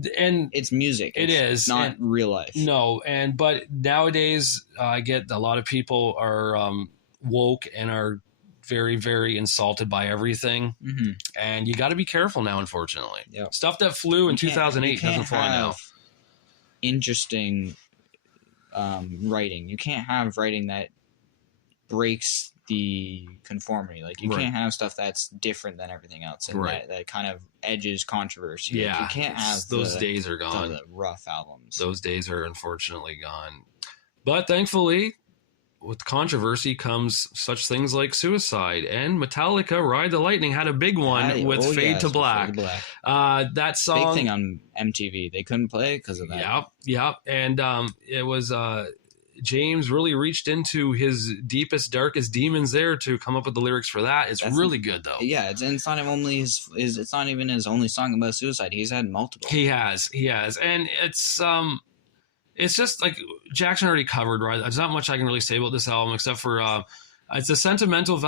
music. It's not real life. No, but nowadays I get a lot of people are woke and are very, very insulted by everything, and you got to be careful now. Unfortunately, stuff that flew in 2008 doesn't fly now. Interesting writing. You can't have writing that breaks the conformity. Like you can't have stuff that's different than everything else, and that kind of edges controversy. Yeah, like you can't have those days are gone. The rough albums. Those days are unfortunately gone. But thankfully, with controversy comes such things like Suicide, and Metallica Ride the Lightning had a big one with Fade to Black. That song, big thing on MTV. They couldn't play it because of that. Yep. And it was James really reached into his deepest, darkest demons there to come up with the lyrics for that. That's really good though. Yeah, it's not only it's not even his only song about suicide. He's had multiple. He has, and it's just like Jackson already covered, right? There's not much I can really say about this album except for it's a sentimental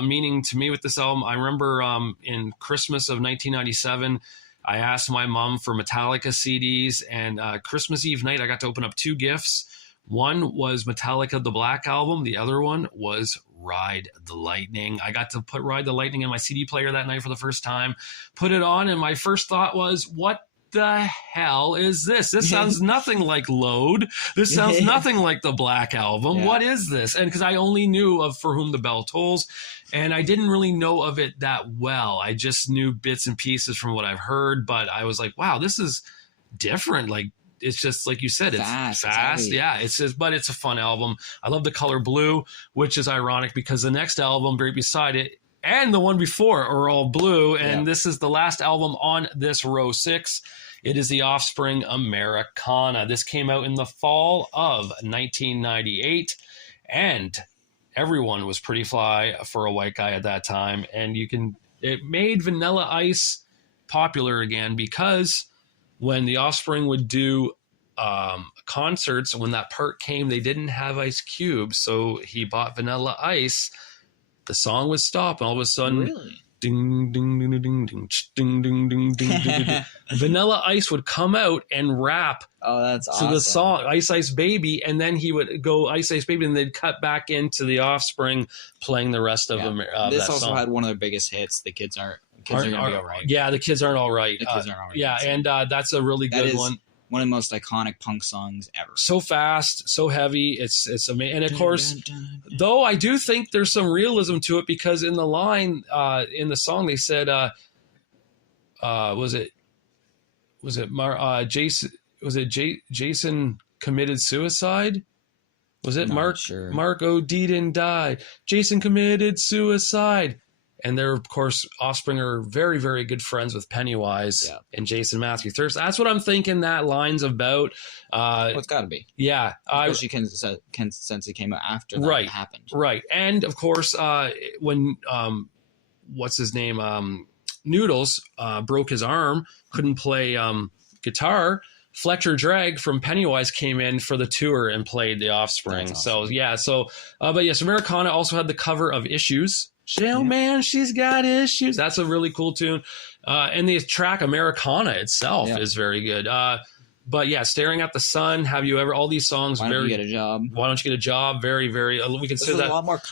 meaning to me with this album. I remember in Christmas of 1997, I asked my mom for Metallica CDs, and Christmas Eve night, I got to open up 2 gifts. One was Metallica, the Black Album. The other one was Ride the Lightning. I got to put Ride the Lightning in my CD player that night for the first time, put it on, and my first thought was, what the hell is this? This sounds nothing like Load. This sounds nothing like the Black Album. Yeah. What is this? And because I only knew of For Whom the Bell Tolls, and I didn't really know of it that well. I just knew bits and pieces from what I've heard, but I was like, wow, this is different. Like, it's just like you said, it's fast. Yeah, it's just, but it's a fun album. I love the color blue, which is ironic because the next album right beside it and the one before are all blue, and this is the last album on this row 6. It is The Offspring Americana. This came out in the fall of 1998, and everyone was pretty fly for a white guy at that time. And it made Vanilla Ice popular again because when The Offspring would do concerts, when that part came, they didn't have Ice Cube, so he bought Vanilla Ice. The song would stop, and all of a sudden, really? Ding, ding, ding, ding, ding, ding, ding, ding, ding, ding. Vanilla Ice would come out and rap to the song Ice Ice Baby, and then he would go Ice Ice Baby, and they'd cut back into The Offspring playing the rest of them. This also had one of their biggest hits. The kids are going to be all right. Yeah, the kids aren't all right. Yeah, and that's a really good one. One of the most iconic punk songs ever. So fast, so heavy. It's amazing. And of course, though I do think there's some realism to it because in the line in the song they said, Jason committed suicide? Was it Mark O'Deaton died? Jason committed suicide. And they're, of course, Offspring are very, very good friends with Pennywise and Jason Matthew Thirst. That's what I'm thinking that line's about. It's got to be. Yeah. Especially since it came out after that happened. Right. And, of course, when, what's his name, Noodles broke his arm, couldn't play guitar, Fletcher Drake from Pennywise came in for the tour and played The Offspring. That's So awesome. yeah, but yes, Americana also had the cover of Issues. Man, she's got issues. That's a really cool tune. And the track Americana itself is very good. But yeah, Staring at the Sun, Have You Ever, all these songs. Why don't you get a job? Why don't you get a job? Very, very, we consider that a lot more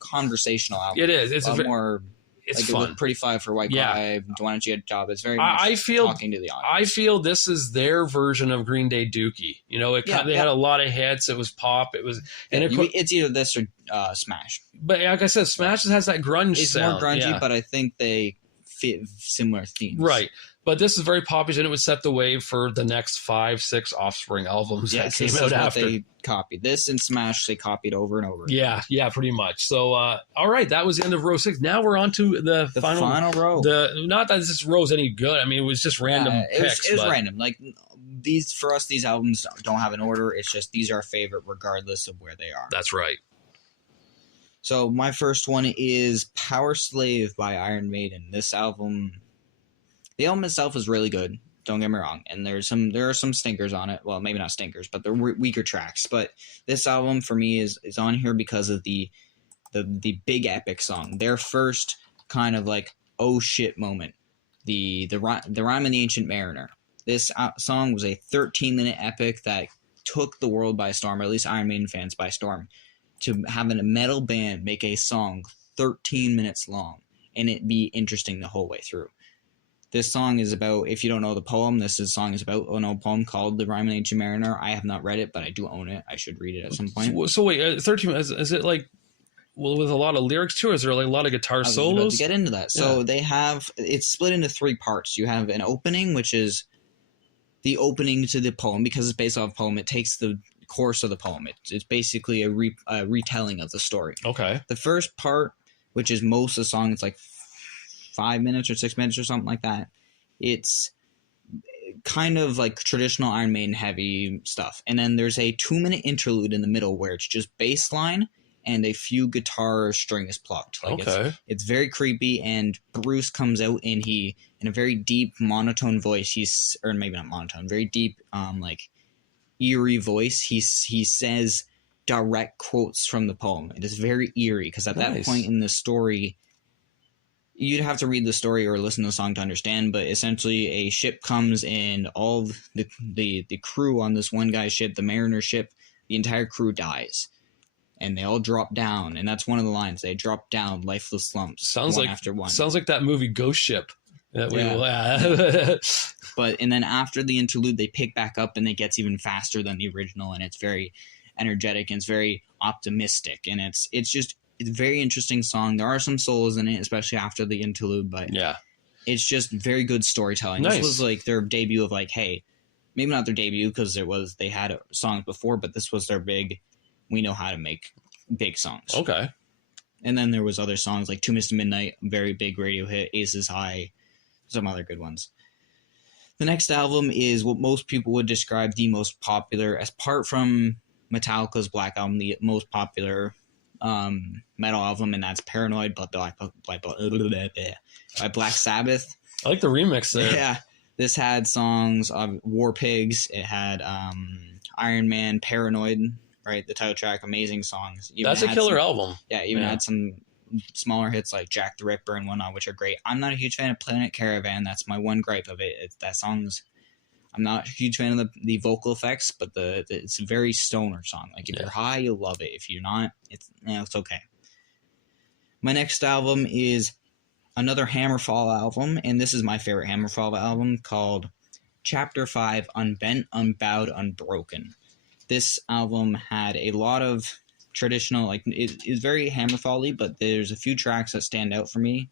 conversational album. It is. It's a lot more. It's like fun. Pretty Fly for White Guy. Why don't you get a job? It's very much talking to the audience. I feel this is their version of Green Day Dookie. You know, they had a lot of hits. It was pop. It was, and it's either this or Smash. But like I said, Smash has that grunge sound. It's more grungy, but I think they fit similar themes. Right. But this is very popular, and it would set the way for the next 5-6 Offspring albums that came out after. They copied this and Smash. They copied over and over. Yeah, pretty much. So, all right, that was the end of row 6. Now we're on to the final row. Not that this row's any good. I mean, it was just random picks. It was random. Like these for us, these albums don't have an order. It's just these are our favorite, regardless of where they are. That's right. So my first one is Power Slave by Iron Maiden. This album. The album itself is really good. Don't get me wrong, and there are some stinkers on it. Well, maybe not stinkers, but they're weaker tracks. But this album for me is on here because of the big epic song. Their first kind of like oh shit moment. The Rhyme of the Ancient Mariner. This song was a 13-minute epic that took the world by storm, or at least Iron Maiden fans by storm, to having a metal band make a song 13 minutes long and it be interesting the whole way through. This song is about, if you don't know the poem, song is about an old poem called The Rhyme of the Ancient Mariner. I have not read it, but I do own it. I should read it at some point. So wait, 13, is it like, well, with a lot of lyrics too? Is there like a lot of guitar solos? I was about to get into that. So they have, it's split into 3 parts. You have an opening, which is the opening to the poem. Because it's based off a poem, it takes the course of the poem. It's basically a retelling of the story. Okay. The first part, which is most of the song, it's like 5 minutes or 6 minutes or something like that. It's kind of like traditional Iron Maiden heavy stuff. And then there's a 2-minute interlude in the middle where it's just bass line and a few guitar strings plucked. Like it's very creepy, and Bruce comes out and he, in a very deep monotone voice, or maybe not monotone, very deep like eerie voice, he says direct quotes from the poem. It is very eerie because at that point in the story, you'd have to read the story or listen to the song to understand, but essentially a ship comes and all the crew on this one guy's ship, the Mariner ship, the entire crew dies. And they all drop down, and that's one of the lines. They drop down lifeless lumps after one. Sounds like that movie Ghost Ship. But and then after the interlude, they pick back up, and it gets even faster than the original, and it's very energetic, and it's very optimistic, and it's a very interesting song. There are some solos in it, especially after the interlude, but it's just very good storytelling. Nice. This was like their debut of like, hey, maybe not their debut because they had songs before, but this was their big, we know how to make big songs. Okay. And then there was other songs like 2 Minutes to Midnight, very big radio hit, Aces High, some other good ones. The next album is what most people would describe the most popular, apart from Metallica's Black Album, the most popular metal album, and that's Paranoid by Black Sabbath. I like the remix there. Yeah. This had songs of War Pigs. It had Iron Man, Paranoid, right? The title track, amazing songs. That's a killer album. Yeah, had some smaller hits like Jack the Ripper and whatnot, which are great. I'm not a huge fan of Planet Caravan. That's my one gripe of it. I'm not a huge fan of the vocal effects, but it's a very stoner song. Like if you're high, you'll love it. If you're not, it's okay. My next album is another Hammerfall album, and this is my favorite Hammerfall album, called Chapter 5, Unbent, Unbowed, Unbroken. This album had a lot of traditional, like it is very Hammerfall-y, but there's a few tracks that stand out for me.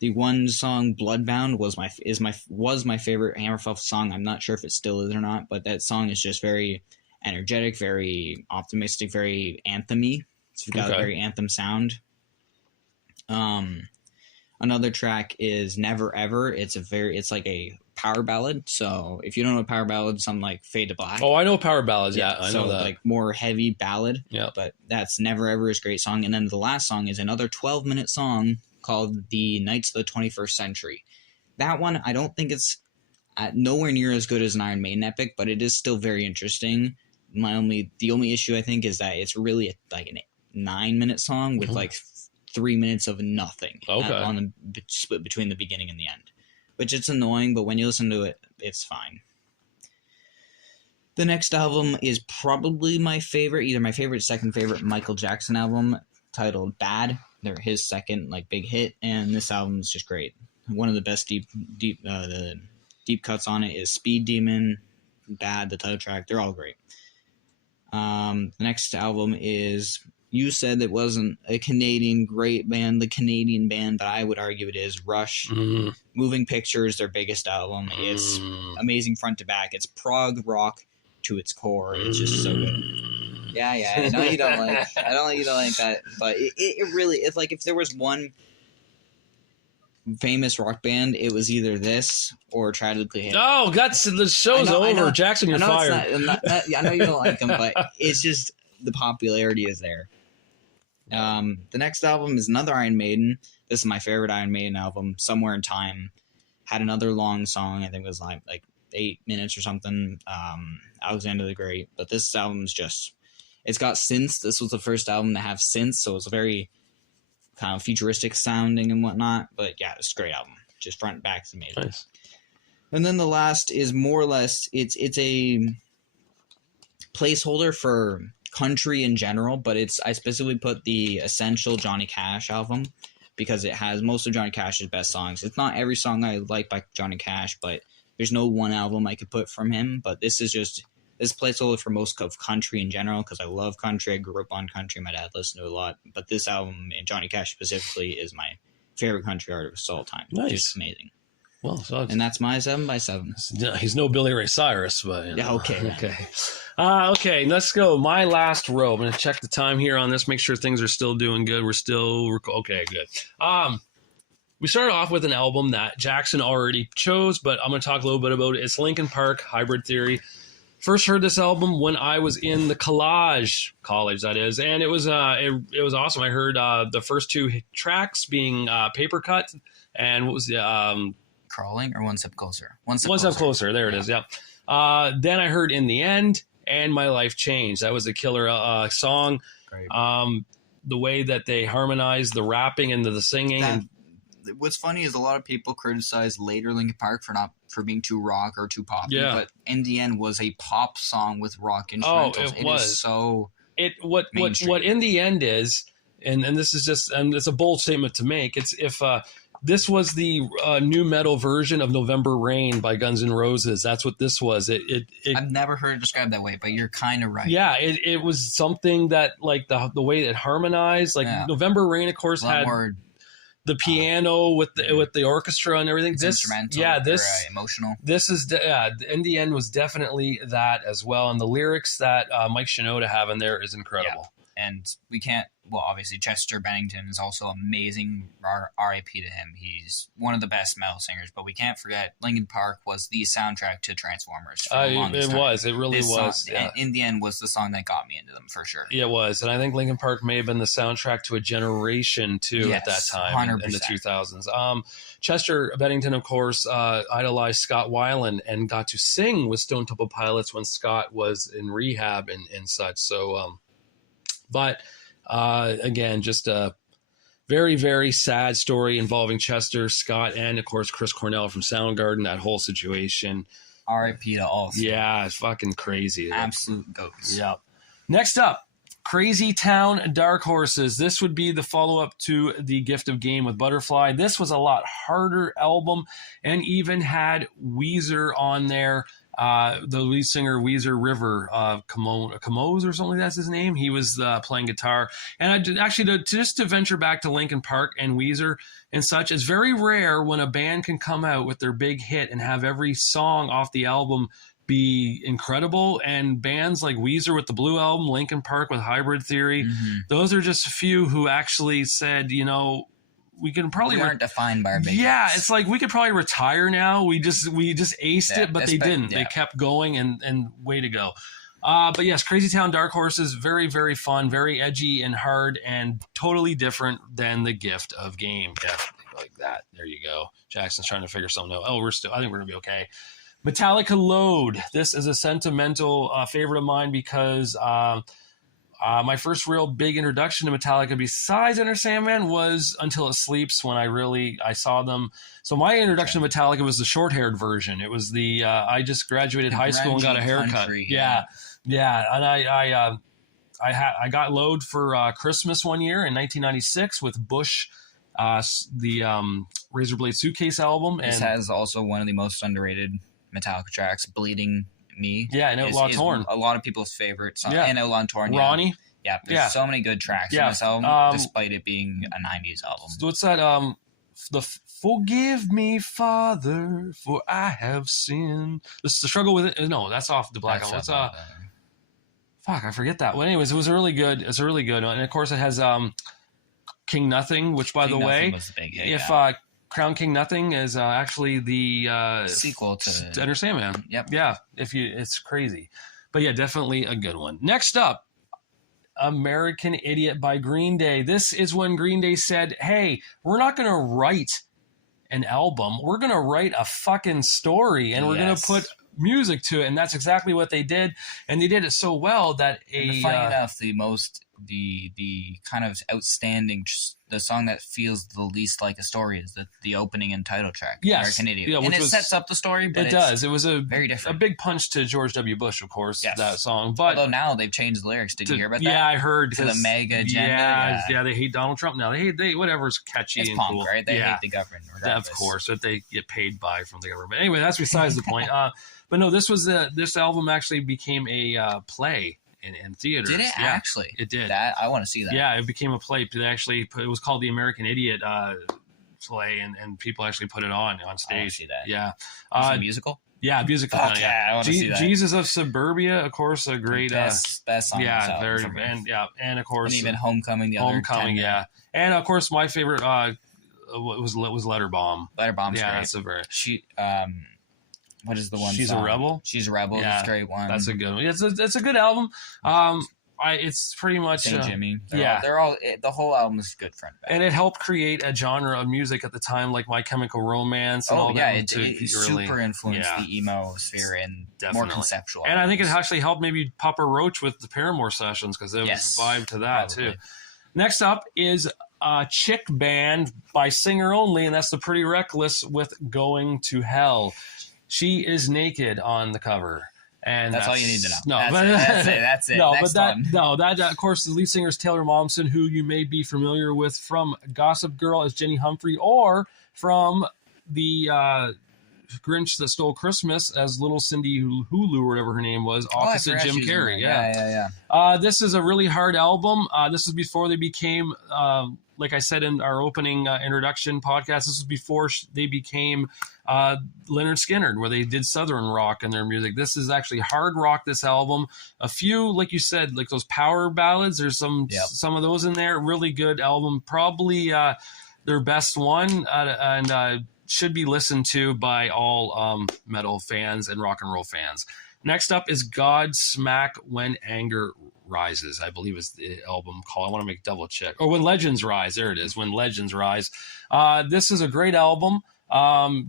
The one song, Bloodbound, was my favorite Hammerfall song. I'm not sure if it still is or not, but that song is just very energetic, very optimistic, very anthem-y. It's got a very anthem sound. Another track is Never Ever. It's like a power ballad. So if you don't know a power ballad, something like Fade to Black. Oh, I know power ballads. Yeah, I know that. Like more heavy ballad. Yeah. But that's Never Ever is a great song. And then the last song is another 12-minute song called The Knights of the 21st Century. That one, I don't think it's nowhere near as good as an Iron Maiden epic, but it is still very interesting. The only issue I think is that it's really like a 9-minute song with like 3 minutes of nothing on the split between the beginning and the end, which it's annoying. But when you listen to it, it's fine. The next album is probably my favorite, either my favorite, second favorite Michael Jackson album, titled Bad. They're his second like big hit, and this album is just great. One of the best the deep cuts on it is Speed Demon, Bad, the title track. They're all great. The next album is, you said it wasn't a Canadian great band, the Canadian band, but I would argue it is, Rush. Moving Pictures, their biggest album. It's amazing front to back. It's prog rock to its core. It's just so good. Yeah, I know you don't like. I don't know you don't like that, but it really, it's like if there was one famous rock band, it was either this or Tragically Hip. Oh, the show's over. Jackson, you're fired. I know you don't like them, but it's just the popularity is there. The next album is another Iron Maiden. This is my favorite Iron Maiden album, Somewhere in Time. Had another long song. I think it was like 8 minutes or something. Alexander the Great. But this album's just, it's got synths. This was the first album to have synths, so it's very kind of futuristic sounding and whatnot. But yeah, it's a great album. Just front and back is amazing. Nice. And then the last is more or less, it's a placeholder for country in general, but I specifically put the Essential Johnny Cash album because it has most of Johnny Cash's best songs. It's not every song I like by Johnny Cash, but there's no one album I could put from him. But this placeholder for most of country in general because I love country. I grew up on country. My dad listened to it a lot. But this album, and Johnny Cash specifically, is my favorite country artist of all time. Nice. Just amazing. Well, and that's my 7x7. He's no Billy Ray Cyrus, but you know. Yeah, okay. Okay, let's go. My last row. I'm going to check the time here on this, make sure things are still doing good. We're okay, good. We started off with an album that Jackson already chose, but I'm going to talk a little bit about it. It's Linkin Park, Hybrid Theory. First heard this album when I was in the college, that is, and it was awesome. I heard the first two tracks being Paper Cut and what was the Crawling or One Step Closer? One Step Closer. There it is. Yeah. Then I heard In the End and My Life Changed. That was a killer song. Great. The way that they harmonized the rapping into the singing. What's funny is a lot of people criticize later Linkin Park for being too rock or too poppy. Yeah. But In the End was a pop song with rock instrumentals. Oh, it was. Is so what In the End is, and this is just, and it's a bold statement to make. It's if this was the new metal version of November Rain by Guns N' Roses. That's what this was. I've never heard it described that way, but you're kind of right. Yeah, it was something that, like, the way it harmonized. Like, November Rain, of course, had more, the piano with the orchestra and everything. This instrumental, emotional. This is In the End was definitely that as well, and the lyrics that Mike Shinoda have in there is incredible. Yeah. And we can't. Well, obviously, Chester Bennington is also amazing. R.I.P. to him. He's one of the best metal singers. But we can't forget, Linkin Park was the soundtrack to Transformers. It really was. Yeah. In the End was the song that got me into them, for sure. Yeah, it was. And I think Linkin Park may have been the soundtrack to a generation, too, at that time, 100%. in the 2000s. Chester Bennington, of course, idolized Scott Weiland and got to sing with Stone Temple Pilots when Scott was in rehab and such. So, again, just a very, very sad story involving Chester, Scott, and, of course, Chris Cornell from Soundgarden, that whole situation. R.I.P. to all three. Yeah, it's fucking crazy. Absolute goats. Yep. Next up, Crazy Town Dark Horses. This would be the follow-up to The Gift of Game with Butterfly. This was a lot harder album and even had Weezer on there. The lead singer, Weezer River, Camoes or something, that's his name. He was playing guitar. And to venture back to Linkin Park and Weezer and such, it's very rare when a band can come out with their big hit and have every song off the album be incredible. And bands like Weezer with the Blue Album, Linkin Park with Hybrid Theory, those are just a few who actually said, we aren't defined by our big hits. It's like we could probably retire now. We just aced it, but they didn't. Yeah. They kept going, and way to go. But yes, Crazy Town Dark Horses, very, very fun, very edgy and hard, and totally different than The Gift of Game. Definitely like that. There you go. Jackson's trying to figure something out. I think we're gonna be okay. Metallica Load. This is a sentimental favorite of mine because my first real big introduction to Metallica besides Enter Sandman was Until It Sleeps, when I saw them. So my introduction to Metallica was the short-haired version. It was the I just graduated high school and got a haircut. Country, yeah. And I got Load for Christmas one year in 1996 with Bush, the Razor Blade Suitcase album. And this has also one of the most underrated Metallica tracks, Bleeding Me. Yeah, and Outlaw Torn. A lot of people's favorites. Yeah. And Outlaw Torn. Ronnie. Yeah, there's so many good tracks in this album, despite it being a 90s album. What's that? Forgive me, Father, for I have sinned. This is the struggle with it. No, that's off the Black Album. What's fuck, I forget that. Well, anyways, it was really good. It's a really good one, and of course, it has King Nothing, which, by the way, was the big hit, if Crown King Nothing is actually the sequel to Enter Sandman. Yep. Yeah, it's crazy, but yeah, definitely a good one. Next up, American Idiot by Green Day. This is when Green Day said, hey, we're not going to write an album. We're going to write a fucking story, and we're going to put music to it. And that's exactly what they did. And they did it so well that funny enough, the kind of outstanding, the song that feels the least like a story is the opening and title track, American Idiot. Yeah, and it sets up the story, but it does. It was very different. A big punch to George W. Bush, of course, that song. But although now they've changed the lyrics. Did you hear about that? Yeah, I heard. To the MAGA agenda. Yeah, they hate Donald Trump now. They hate whatever's catchy it's and punk, cool. Right? They hate the government, regardless. Of course, that they get paid by from the government. Anyway, that's besides the point. But no, this album actually became a play in theaters. Did it actually? It did. I want to see that. Yeah, it became a play. It was called the American Idiot play, and people actually put it on stage. I want to see that. Yeah. Is it a musical? Yeah, musical. Yeah, I want to see that. Jesus of Suburbia, of course, a great best song. Yeah, and of course, and even Homecoming. And of course, my favorite was Letterbomb. Letterbomb's great. That's a very what is the one? She's a Rebel. She's a Rebel. Yeah, it's a great one. That's a good one. It's a good album. It's pretty much Saint Jimmy. They're all the whole album is good front back. And it helped create a genre of music at the time, like My Chemical Romance and all that. It super influenced the emo sphere and more conceptual. And I think it actually helped maybe Papa Roach with the Paramore sessions, because there was a vibe to that too. Next up is Chick Band by Singer Only, and that's the Pretty Reckless with Going to Hell. She is naked on the cover. And that's all you need to know. No, that's it. No, Next that of course, the lead singer is Taylor Momsen, who you may be familiar with from Gossip Girl as Jenny Humphrey, or from the Grinch That Stole Christmas as Little Cindy Hulu, or whatever her name was, opposite Jim Carrey. Yeah. This is a really hard album. This is before they became, like I said in our opening introduction podcast, this was before they became Leonard Skinner, where they did Southern rock in their music. This is actually hard rock, this album. A few, like you said, like those power ballads, there's some of those in there. Really good album. Probably their best one, and should be listened to by all metal fans and rock and roll fans. Next up is Godsmack When Anger Rises, I believe is the album called. I want to make double check. Or When Legends Rise. There it is. When Legends Rise. This is a great album.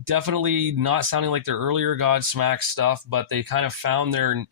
Definitely not sounding like their earlier Godsmack stuff, but they kind of found their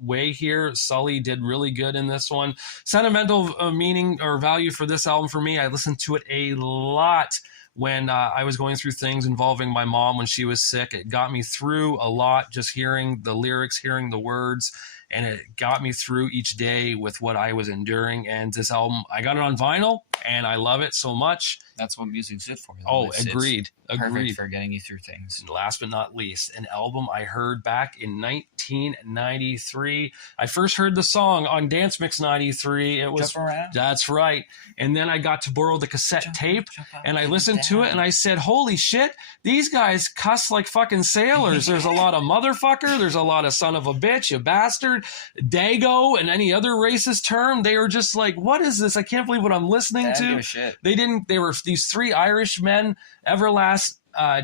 way here. Sully did really good in this one. Sentimental meaning or value for this album for me, I listened to it a lot when I was going through things involving my mom when she was sick. It got me through a lot, just hearing the lyrics, hearing the words, and it got me through each day with what I was enduring. And this album, I got it on vinyl, and I love it so much. That's what music's good for. Agreed. Perfect for getting you through things. And last but not least, an album I heard back in 1993. I first heard the song on Dance Mix 93. It was Jump Around. That's right. And then I got to borrow the cassette tape, and I listened to it, and I said, holy shit, these guys cuss like fucking sailors. There's a lot of motherfucker. There's a lot of son of a bitch, you bastard, dago, and any other racist term. They were just like, what is this? I can't believe what I'm listening to. Shit. They were these three Irish men, Everlast,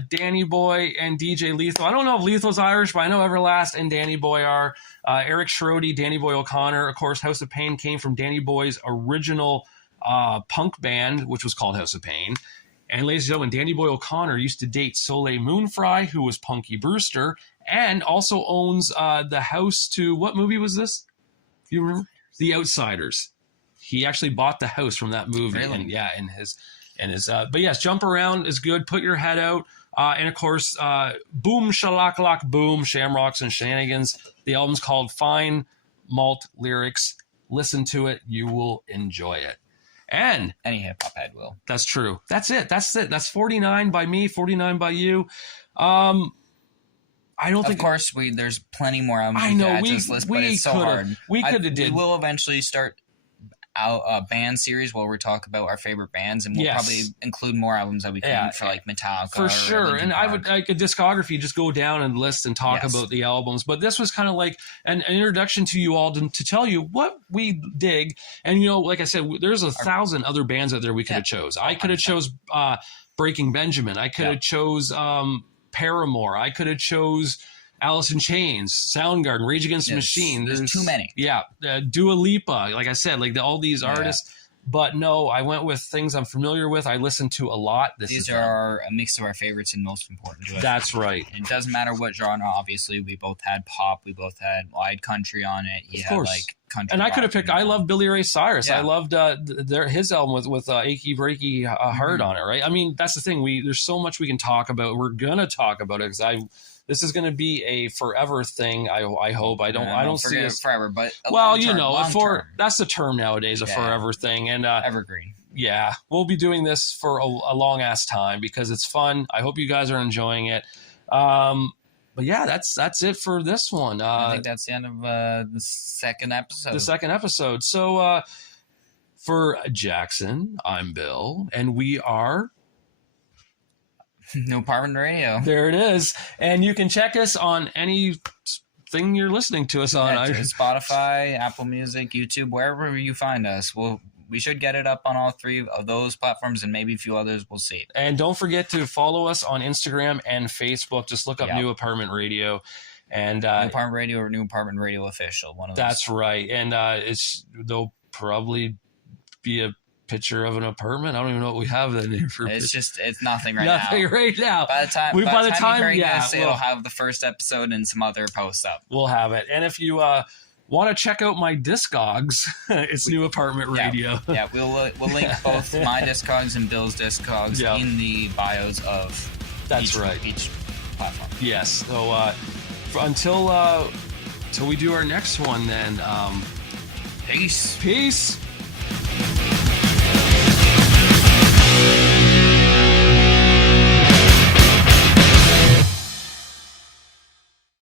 Danny Boy, and DJ Lethal. I don't know if Lethal's Irish, but I know Everlast and Danny Boy are. Eric Schrody, Danny Boy O'Connor. Of course, House of Pain came from Danny Boy's original punk band, which was called House of Pain. And ladies and gentlemen, Danny Boy O'Connor used to date Soleil Moonfry, who was Punky Brewster, and also owns the house to, what movie was this? Do you remember? The Outsiders. He actually bought the house from that movie. Really? And yeah, but yes, Jump Around is good. Put Your Head Out. And of course, Boom Shalakalak Boom, Shamrocks and Shenanigans. The album's called Fine Malt Lyrics. Listen to it. You will enjoy it. And any hip hop head will. That's true. That's it. That's 49 by me, 49 by you. I don't think. Of course, there's plenty more albums I know to add to this list, but it's so hard. We could have did. We will eventually start out a band series where we talk about our favorite bands, and we'll probably include more albums that we can for like Metallica for sure. And Park. I would like a discography, just go down and list and talk about the albums. But this was kind of like an introduction to you all to tell you what we dig. And like I said, there's 1,000 other bands out there we could have chose. I could have chose Breaking Benjamin. I could have chose Paramore. I could have chose Alice in Chains, Soundgarden, Rage Against the Machine. There's too many. Yeah. Dua Lipa, like I said, like all these artists. But no, I went with things I'm familiar with. I listen to a lot. These are a mix of our favorites and most important to us. That's right. It doesn't matter what genre, obviously. We both had pop. We both had wide country on it. He had like country. And I could have picked, I love Billy Ray Cyrus. Yeah. I loved his album with Achy Breaky Heart on it, right? I mean, that's the thing. There's so much we can talk about. We're going to talk about it because this is going to be a forever thing. I hope. I don't see it forever, but that's the term nowadays, a forever thing, and evergreen. Yeah, we'll be doing this for a long ass time because it's fun. I hope you guys are enjoying it. But yeah, that's it for this one. I think that's the end of the second episode. So for Jackson, I'm Bill, and we are New Apartment Radio. There it is. And you can check us on anything you're listening to us on. Spotify, Apple Music, YouTube, wherever you find us. We should get it up on all three of those platforms, and maybe a few others. We'll see. And don't forget to follow us on Instagram and Facebook. Just look up New Apartment Radio. And New Apartment Radio or New Apartment Radio Official. One of those. That's right. And there'll probably be a picture of an apartment. I don't even know what we have in there for. It's nothing right now. Nothing right now. By the time you hear this, we'll it'll have the first episode and some other posts up. We'll have it. And if you want to check out my Discogs, it's New Apartment Radio. Yeah, we'll link both my Discogs and Bill's Discogs in the bios of each platform. Yes. So until we do our next one, then peace. Peace.